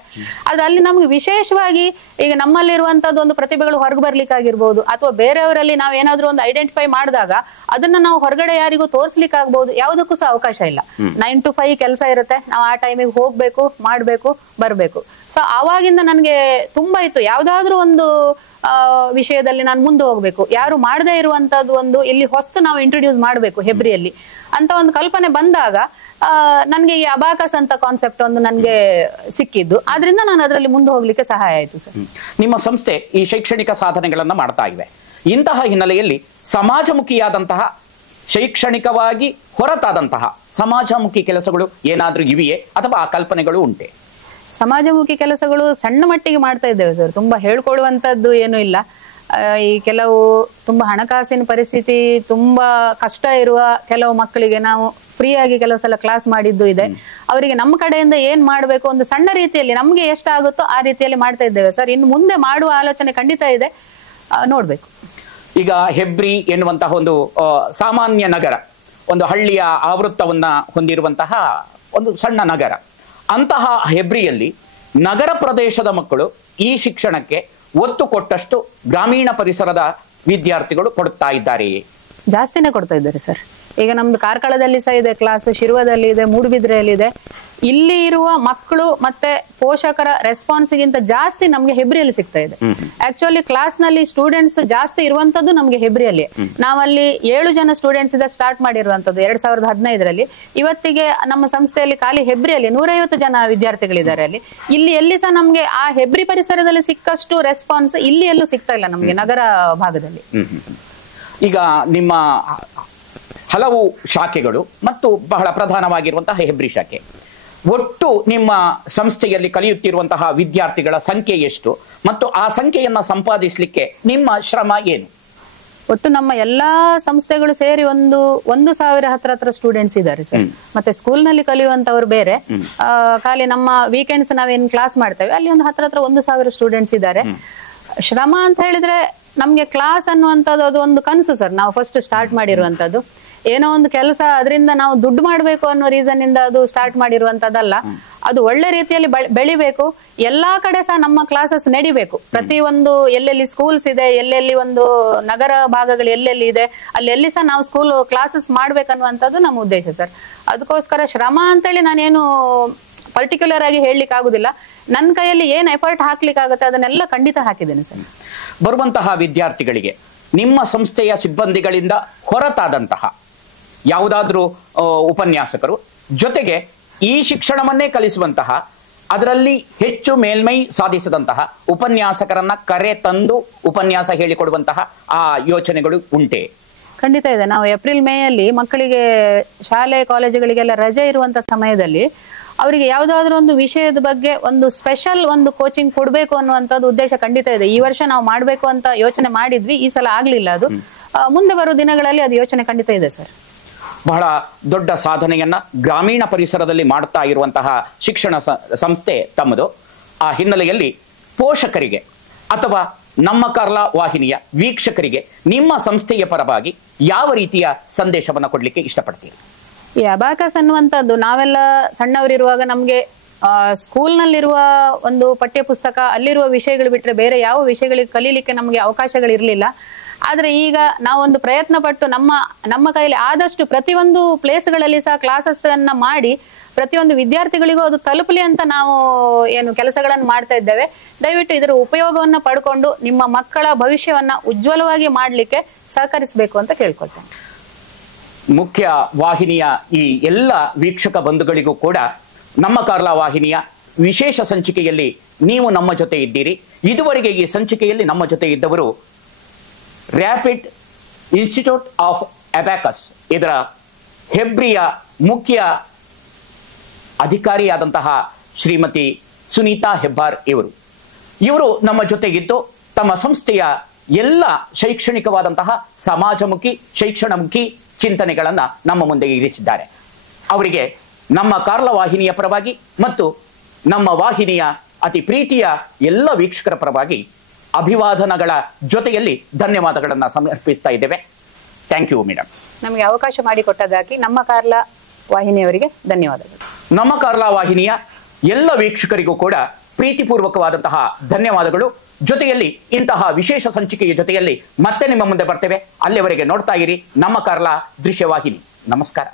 ಆದ್ರೆ ಅಲ್ಲಿ ನಮ್ಗೆ ವಿಶೇಷವಾಗಿ ಈಗ ನಮ್ಮಲ್ಲಿರುವಂತದ್ದು ಒಂದು ಪ್ರತಿಭೆಗಳು ಹೊರಗೆ ಬರ್ಲಿಕ್ಕಾಗಿರ್ಬೋದು ಅಥವಾ ಬೇರೆಯವರಲ್ಲಿ ನಾವು ಏನಾದ್ರೂ ಒಂದು ಐಡೆಂಟಿಫೈ ಮಾಡಿದಾಗ ಅದನ್ನ ನಾವು ಹೊರಗಡೆ ಯಾರಿಗೂ ತೋರ್ಸ್ಲಿಕ್ಕೆ ಆಗ್ಬಹುದು, ಯಾವುದಕ್ಕೂ ಸಹ ಅವಕಾಶ ಇಲ್ಲ. 9 to 5 ಕೆಲಸ ಇರುತ್ತೆ, ನಾವು ಆ ಟೈಮಿಗೆ ಹೋಗ್ಬೇಕು, ಮಾಡ್ಬೇಕು, ಬರ್ಬೇಕು. ಸೊ ಆವಾಗಿಂದ ನನ್ಗೆ ತುಂಬಾ ಇತ್ತು ಯಾವ್ದಾದ್ರು ಒಂದು ವಿಷಯದಲ್ಲಿ ನಾನು ಮುಂದೆ ಹೋಗ್ಬೇಕು, ಯಾರು ಮಾಡದೇ ಇರುವಂತದ್ದು ಒಂದು ಇಲ್ಲಿ ಹೊಸ್ತು ನಾವು ಇಂಟ್ರೊಡ್ಯೂಸ್ ಮಾಡ್ಬೇಕು ಹೆಬ್ರಿಯಲ್ಲಿ ಅಂತ ಒಂದು ಕಲ್ಪನೆ ಬಂದಾಗ ನನ್ಗೆ ಈ ಅಬಾಕಸ್ ಅಂತ ಕಾನ್ಸೆಪ್ಟ್ ಒಂದು ನನ್ಗೆ ಸಿಕ್ಕಿದ್ದು. ಆದ್ರಿಂದ ನಾನು ಅದರಲ್ಲಿ ಮುಂದೆ ಹೋಗ್ಲಿಕ್ಕೆ ಸಹಾಯ ಆಯ್ತು ಸರ್. ನಿಮ್ಮ ಸಂಸ್ಥೆ ಈ ಶೈಕ್ಷಣಿಕ ಸಾಧನೆಗಳನ್ನ ಮಾಡ್ತಾ ಇವೆ. ಇಂತಹ ಹಿನ್ನೆಲೆಯಲ್ಲಿ ಸಮಾಜಮುಖಿಯಾದಂತಹ, ಶೈಕ್ಷಣಿಕವಾಗಿ ಹೊರತಾದಂತಹ ಸಮಾಜಮುಖಿ ಕೆಲಸಗಳು ಏನಾದ್ರೂ ಇವೆಯೇ ಅಥವಾ ಆ ಕಲ್ಪನೆಗಳು ಉಂಟೆ? ಸಮಾಜಮುಖಿ ಕೆಲಸಗಳು ಸಣ್ಣ ಮಟ್ಟಿಗೆ ಮಾಡ್ತಾ ಇದ್ದೇವೆ ಸರ್. ತುಂಬಾ ಹೇಳ್ಕೊಳ್ಳುವಂತದ್ದು ಏನು ಇಲ್ಲ. ಈ ಕೆಲವು ತುಂಬಾ ಹಣಕಾಸಿನ ಪರಿಸ್ಥಿತಿ ತುಂಬಾ ಕಷ್ಟ ಇರುವ ಕೆಲವು ಮಕ್ಕಳಿಗೆ ನಾವು ಫ್ರೀ ಆಗಿ ಕೆಲವು ಸಲ ಕ್ಲಾಸ್ ಮಾಡಿದ್ದು ಇದೆ. ಅವರಿಗೆ ನಮ್ಮ ಕಡೆಯಿಂದ ಏನ್ ಮಾಡ್ಬೇಕು ಒಂದು ಸಣ್ಣ ರೀತಿಯಲ್ಲಿ ನಮ್ಗೆ ಎಷ್ಟಾಗುತ್ತೋ ಆ ರೀತಿಯಲ್ಲಿ ಮಾಡ್ತಾ ಇದ್ದೇವೆ ಸರ್. ಇನ್ನು ಮುಂದೆ ಮಾಡುವ ಆಲೋಚನೆ ಖಂಡಿತ ಇದೆ, ನೋಡ್ಬೇಕು. ಈಗ ಹೆಬ್ರಿ ಎನ್ನುವಂತಹ ಒಂದು ಸಾಮಾನ್ಯ ನಗರ, ಒಂದು ಹಳ್ಳಿಯ ಆವೃತ್ತವನ್ನ ಹೊಂದಿರುವಂತಹ ಒಂದು ಸಣ್ಣ ನಗರ. ಅಂತಹ ಹೆಬ್ರಿಯಲ್ಲಿ ನಗರ ಪ್ರದೇಶದ ಮಕ್ಕಳು ಈ ಶಿಕ್ಷಣಕ್ಕೆ ಒತ್ತು ಕೊಟ್ಟಷ್ಟು ಗ್ರಾಮೀಣ ಪರಿಸರದ ವಿದ್ಯಾರ್ಥಿಗಳು ಕೊಡ್ತಾ ಇದ್ದಾರೆಯೇ? ಜಾಸ್ತಿನೇ ಕೊಡ್ತಾ ಇದ್ದಾರೆ ಸರ್. ಈಗ ನಮ್ದು ಕಾರ್ಕಳದಲ್ಲಿ ಸಹ ಇದೆ ಕ್ಲಾಸ್, ಶಿರ್ವದಲ್ಲಿ ಇದೆ, ಮೂಡುಬಿದ್ರೆಯಲ್ಲಿ ಇದೆ. ಇಲ್ಲಿ ಇರುವ ಮಕ್ಕಳು ಮತ್ತೆ ಪೋಷಕರ ರೆಸ್ಪಾನ್ಸ್ಗಿಂತ ಜಾಸ್ತಿ ನಮ್ಗೆ ಹೆಬ್ರಿಯಲ್ಲಿ ಸಿಗ್ತಾ ಇದೆ. ಆಕ್ಚುಲಿ ಕ್ಲಾಸ್ ನಲ್ಲಿ ಸ್ಟೂಡೆಂಟ್ಸ್ ಜಾಸ್ತಿ ಇರುವಂತದ್ದು ನಮ್ಗೆ ಹೆಬ್ರಿಯಲ್ಲಿ. ನಾವಲ್ಲಿ 7 ಜನ ಸ್ಟೂಡೆಂಟ್ಸ್ ಇಂದ ಸ್ಟಾರ್ಟ್ ಮಾಡಿರುವಂತದ್ದು 2015ರಲ್ಲಿ. ಇವತ್ತಿಗೆ ನಮ್ಮ ಸಂಸ್ಥೆಯಲ್ಲಿ ಖಾಲಿ ಹೆಬ್ರಿಯಲ್ಲಿ 150 ಜನ ವಿದ್ಯಾರ್ಥಿಗಳಿದ್ದಾರೆ ಅಲ್ಲಿ. ಇಲ್ಲಿ ಎಲ್ಲಿ ಸಹ ನಮ್ಗೆ ಆ ಹೆಬ್ರಿ ಪರಿಸರದಲ್ಲಿ ಸಿಕ್ಕಷ್ಟು ರೆಸ್ಪಾನ್ಸ್ ಇಲ್ಲಿ ಎಲ್ಲೂ ಸಿಗ್ತಾ ಇಲ್ಲ ನಮ್ಗೆ ನಗರ ಭಾಗದಲ್ಲಿ. ಈಗ ನಿಮ್ಮ ಹಲವು ಶಾಖೆಗಳು ಮತ್ತು ಬಹಳ ಪ್ರಧಾನವಾಗಿರುವಂತಹ ಹೆಬ್ರಿ ಶಾಖೆ, ಒಟ್ಟು ನಿಮ್ಮ ಸಂಸ್ಥೆಯಲ್ಲಿ ಕಲಿಯುತ್ತಿರುವಂತಹ ವಿದ್ಯಾರ್ಥಿಗಳ ಸಂಖ್ಯೆ ಎಷ್ಟು ಮತ್ತು ಆ ಸಂಖ್ಯೆಯನ್ನ ಸಂಪಾದಿಸಲಿಕ್ಕೆ ನಿಮ್ಮ ಶ್ರಮ ಏನು? ಒಟ್ಟು ನಮ್ಮ ಎಲ್ಲಾ ಸಂಸ್ಥೆಗಳು ಸೇರಿ 1,000 ಹತ್ರ ಸ್ಟೂಡೆಂಟ್ಸ್ ಇದ್ದಾರೆ ಸರ್. ಮತ್ತೆ ಸ್ಕೂಲ್ ನಲ್ಲಿ ಕಲಿಯುವಂತವ್ರು ಬೇರೆ. ಖಾಲಿ ನಮ್ಮ ವೀಕೆಂಡ್ಸ್ ನಾವೇನ್ ಕ್ಲಾಸ್ ಮಾಡ್ತೇವೆ ಅಲ್ಲಿ ಒಂದು ಹತ್ರ 1,000 ಸ್ಟೂಡೆಂಟ್ಸ್ ಇದ್ದಾರೆ. ಶ್ರಮ ಅಂತ ಹೇಳಿದ್ರೆ ನಮ್ಗೆ ಕ್ಲಾಸ್ ಅನ್ನುವಂಥದ್ದು ಅದು ಒಂದು ಕನಸು ಸರ್. ನಾವು ಫಸ್ಟ್ ಸ್ಟಾರ್ಟ್ ಮಾಡಿರುವಂತದ್ದು ಏನೋ ಒಂದು ಕೆಲಸ, ಅದರಿಂದ ನಾವು ದುಡ್ಡು ಮಾಡ್ಬೇಕು ಅನ್ನೋ ರೀಸನ್ ಇಂದ ಅದು ಸ್ಟಾರ್ಟ್ ಮಾಡಿರುವಂತದ್ದಲ್ಲ. ಅದು ಒಳ್ಳೆ ರೀತಿಯಲ್ಲಿ ಬೆಳಿಬೇಕು. ಎಲ್ಲಾ ಕಡೆ ಸಹ ನಮ್ಮ ಕ್ಲಾಸಸ್ ನಡಿಬೇಕು. ಪ್ರತಿಯೊಂದು ಎಲ್ಲೆಲ್ಲಿ ಸ್ಕೂಲ್ಸ್ ಇದೆ, ಎಲ್ಲೆಲ್ಲಿ ಒಂದು ನಗರ ಭಾಗಗಳು ಎಲ್ಲೆಲ್ಲಿ ಇದೆ, ಅಲ್ಲೆಲ್ಲಿ ಸಹ ನಾವು ಸ್ಕೂಲ್ ಕ್ಲಾಸಸ್ ಮಾಡ್ಬೇಕನ್ನುವಂಥದ್ದು ನಮ್ಮ ಉದ್ದೇಶ ಸರ್. ಅದಕ್ಕೋಸ್ಕರ ಶ್ರಮ ಅಂತೇಳಿ ನಾನೇನು ಪರ್ಟಿಕ್ಯುಲರ್ ಆಗಿ ಹೇಳಲಿಕ್ಕೆ ಆಗುದಿಲ್ಲ. ನನ್ನ ಕೈಯಲ್ಲಿ ಏನ್ ಎಫರ್ಟ್ ಹಾಕ್ಲಿಕ್ಕೆ ಆಗುತ್ತೆ ಅದನ್ನೆಲ್ಲ ಖಂಡಿತ ಹಾಕಿದ್ದೇನೆ ಸರ್. ಬರುವಂತಹ ವಿದ್ಯಾರ್ಥಿಗಳಿಗೆ ನಿಮ್ಮ ಸಂಸ್ಥೆಯ ಸಿಬ್ಬಂದಿಗಳಿಂದ ಹೊರತಾದಂತಹ ಯಾವುದಾದ್ರೂ ಉಪನ್ಯಾಸಕರು ಜೊತೆಗೆ ಈ ಶಿಕ್ಷಣವನ್ನೇ ಕಲಿಸುವಂತಹ, ಅದರಲ್ಲಿ ಹೆಚ್ಚು ಮೇಲ್ಮೈ ಸಾಧಿಸಿದಂತಹ ಉಪನ್ಯಾಸಕರನ್ನ ಕರೆ ತಂದು ಉಪನ್ಯಾಸ ಹೇಳಿಕೊಡುವಂತಹ ಆ ಯೋಚನೆಗಳು ಉಂಟೆ? ಖಂಡಿತ ಇದೆ. ನಾವು ಏಪ್ರಿಲ್ ಮೇ ಅಲ್ಲಿ ಮಕ್ಕಳಿಗೆ ಶಾಲೆ ಕಾಲೇಜುಗಳಿಗೆಲ್ಲ ರಜೆ ಇರುವಂತ ಸಮಯದಲ್ಲಿ ಅವರಿಗೆ ಯಾವುದಾದ್ರೂ ಒಂದು ವಿಷಯದ ಬಗ್ಗೆ ಒಂದು ಸ್ಪೆಷಲ್ ಒಂದು ಕೋಚಿಂಗ್ ಕೊಡ್ಬೇಕು ಅನ್ನುವಂಥದ್ದು ಉದ್ದೇಶ ಖಂಡಿತ ಇದೆ. ಈ ವರ್ಷ ನಾವು ಮಾಡ್ಬೇಕು ಅಂತ ಯೋಚನೆ ಮಾಡಿದ್ವಿ, ಈ ಸಲ ಆಗ್ಲಿಲ್ಲ. ಅದು ಮುಂದೆ ಬರುವ ದಿನಗಳಲ್ಲಿ ಅದು ಯೋಚನೆ ಖಂಡಿತ ಇದೆ ಸರ್. ಬಹಳ ದೊಡ್ಡ ಸಾಧನೆಯನ್ನ ಗ್ರಾಮೀಣ ಪರಿಸರದಲ್ಲಿ ಮಾಡ್ತಾ ಇರುವಂತಹ ಶಿಕ್ಷಣ ಸಂಸ್ಥೆ ತಮ್ಮದು. ಆ ಹಿನ್ನೆಲೆಯಲ್ಲಿ ಪೋಷಕರಿಗೆ ಅಥವಾ ನಮ್ಮ ಕಾರ್ಲಾ ವಾಹಿನಿಯ ವೀಕ್ಷಕರಿಗೆ ನಿಮ್ಮ ಸಂಸ್ಥೆಯ ಪರವಾಗಿ ಯಾವ ರೀತಿಯ ಸಂದೇಶವನ್ನ ಕೊಡ್ಲಿಕ್ಕೆ ಇಷ್ಟಪಡ್ತೀರಿ? ಈ ಅಬಾಕಸ್ ಅನ್ನುವಂಥದ್ದು ನಾವೆಲ್ಲ ಸಣ್ಣವರಿರುವಾಗ ನಮ್ಗೆ ಸ್ಕೂಲ್ ನಲ್ಲಿರುವ ಒಂದು ಪಠ್ಯ ಪುಸ್ತಕ, ಅಲ್ಲಿರುವ ವಿಷಯಗಳು ಬಿಟ್ರೆ ಬೇರೆ ಯಾವ ವಿಷಯಗಳಿಗೆ ಕಲೀಲಿಕ್ಕೆ ನಮ್ಗೆ ಅವಕಾಶಗಳಿರ್ಲಿಲ್ಲ. ಆದ್ರೆ ಈಗ ನಾವೊಂದು ಪ್ರಯತ್ನ ಪಟ್ಟು ನಮ್ಮ ಕೈಯಲ್ಲಿ ಆದಷ್ಟು ಪ್ರತಿಯೊಂದು ಪ್ಲೇಸ್ಗಳಲ್ಲಿ ಸಹ ಕ್ಲಾಸಸ್ ಅನ್ನ ಮಾಡಿ ಪ್ರತಿಯೊಂದು ವಿದ್ಯಾರ್ಥಿಗಳಿಗೂ ಅದು ತಲುಪಲಿ ಅಂತ ನಾವು ಏನು ಕೆಲಸಗಳನ್ನು ಮಾಡ್ತಾ ಇದ್ದೇವೆ. ದಯವಿಟ್ಟು ಇದರ ಉಪಯೋಗವನ್ನ ಪಡ್ಕೊಂಡು ನಿಮ್ಮ ಮಕ್ಕಳ ಭವಿಷ್ಯವನ್ನ ಉಜ್ವಲವಾಗಿ ಮಾಡ್ಲಿಕ್ಕೆ ಸಹಕರಿಸಬೇಕು ಅಂತ ಕೇಳ್ಕೊಳ್ತೇನೆ. ಮುಖ್ಯ ವಾಹಿನಿಯ ಈ ಎಲ್ಲ ವೀಕ್ಷಕ ಬಂಧುಗಳಿಗೂ ಕೂಡ ನಮ್ಮ ಕಾರ್ಲಾ ವಾಹಿನಿಯ ವಿಶೇಷ ಸಂಚಿಕೆಯಲ್ಲಿ ನೀವು ನಮ್ಮ ಜೊತೆ ಇದ್ದೀರಿ. ಇದುವರೆಗೆ ಈ ಸಂಚಿಕೆಯಲ್ಲಿ ನಮ್ಮ ಜೊತೆ ಇದ್ದವರು ರ್ಯಾಪಿಡ್ ಇನ್ಸ್ಟಿಟ್ಯೂಟ್ ಆಫ್ ಅಬಾಕಸ್, ಇದರ ಹೆಬ್ರಿಯ ಮುಖ್ಯ ಅಧಿಕಾರಿಯಾದಂತಹ ಶ್ರೀಮತಿ ಸುನೀತಾ ಹೆಬ್ಬಾರ್ ಇವರು ನಮ್ಮ ಜೊತೆಗಿದ್ದು ತಮ್ಮ ಸಂಸ್ಥೆಯ ಎಲ್ಲ ಶೈಕ್ಷಣಿಕವಾದಂತಹ ಸಮಾಜಮುಖಿ ಶೈಕ್ಷಣಮುಖಿ ಚಿಂತನೆಗಳನ್ನ ನಮ್ಮ ಮುಂದೆ ಇರಿಸಿದ್ದಾರೆ. ಅವರಿಗೆ ನಮ್ಮ ಕಾರ್ಲಾ ವಾಹಿನಿಯ ಪರವಾಗಿ ಮತ್ತು ನಮ್ಮ ವಾಹಿನಿಯ ಅತಿ ಪ್ರೀತಿಯ ಎಲ್ಲ ವೀಕ್ಷಕರ ಪರವಾಗಿ ಅಭಿವಾದನಗಳ ಜೊತೆಯಲ್ಲಿ ಧನ್ಯವಾದಗಳನ್ನ ಸಮರ್ಪಿಸ್ತಾ ಇದ್ದೇವೆ. Thank you madam. ನಮಗೆ ಅವಕಾಶ ಮಾಡಿಕೊಟ್ಟದಕ್ಕೆ ನಮ್ಮ ಕಾರ್ಲಾ ವಾಹಿನಿಯವರಿಗೆ ಧನ್ಯವಾದಗಳು. ನಮ್ಮ ಕಾರ್ಲಾ ವಾಹಿನಿಯ ಎಲ್ಲ ವೀಕ್ಷಕರಿಗೂ ಕೂಡ ಪ್ರೀತಿಪೂರ್ವಕವಾದಂತಹ ಧನ್ಯವಾದಗಳು. ಜೊತೆಯಲ್ಲಿ ಇಂತಹ ವಿಶೇಷ ಸಂಚಿಕೆಯ ಜೊತೆಯಲ್ಲಿ ಮತ್ತೆ ನಿಮ್ಮ ಮುಂದೆ ಬರ್ತೇವೆ. ಅಲ್ಲಿವರೆಗೆ ನೋಡ್ತಾ ಇರಿ ನಮ್ಮ ಕಾರ್ಲಾ ದೃಶ್ಯವಾಹಿನಿ. ನಮಸ್ಕಾರ.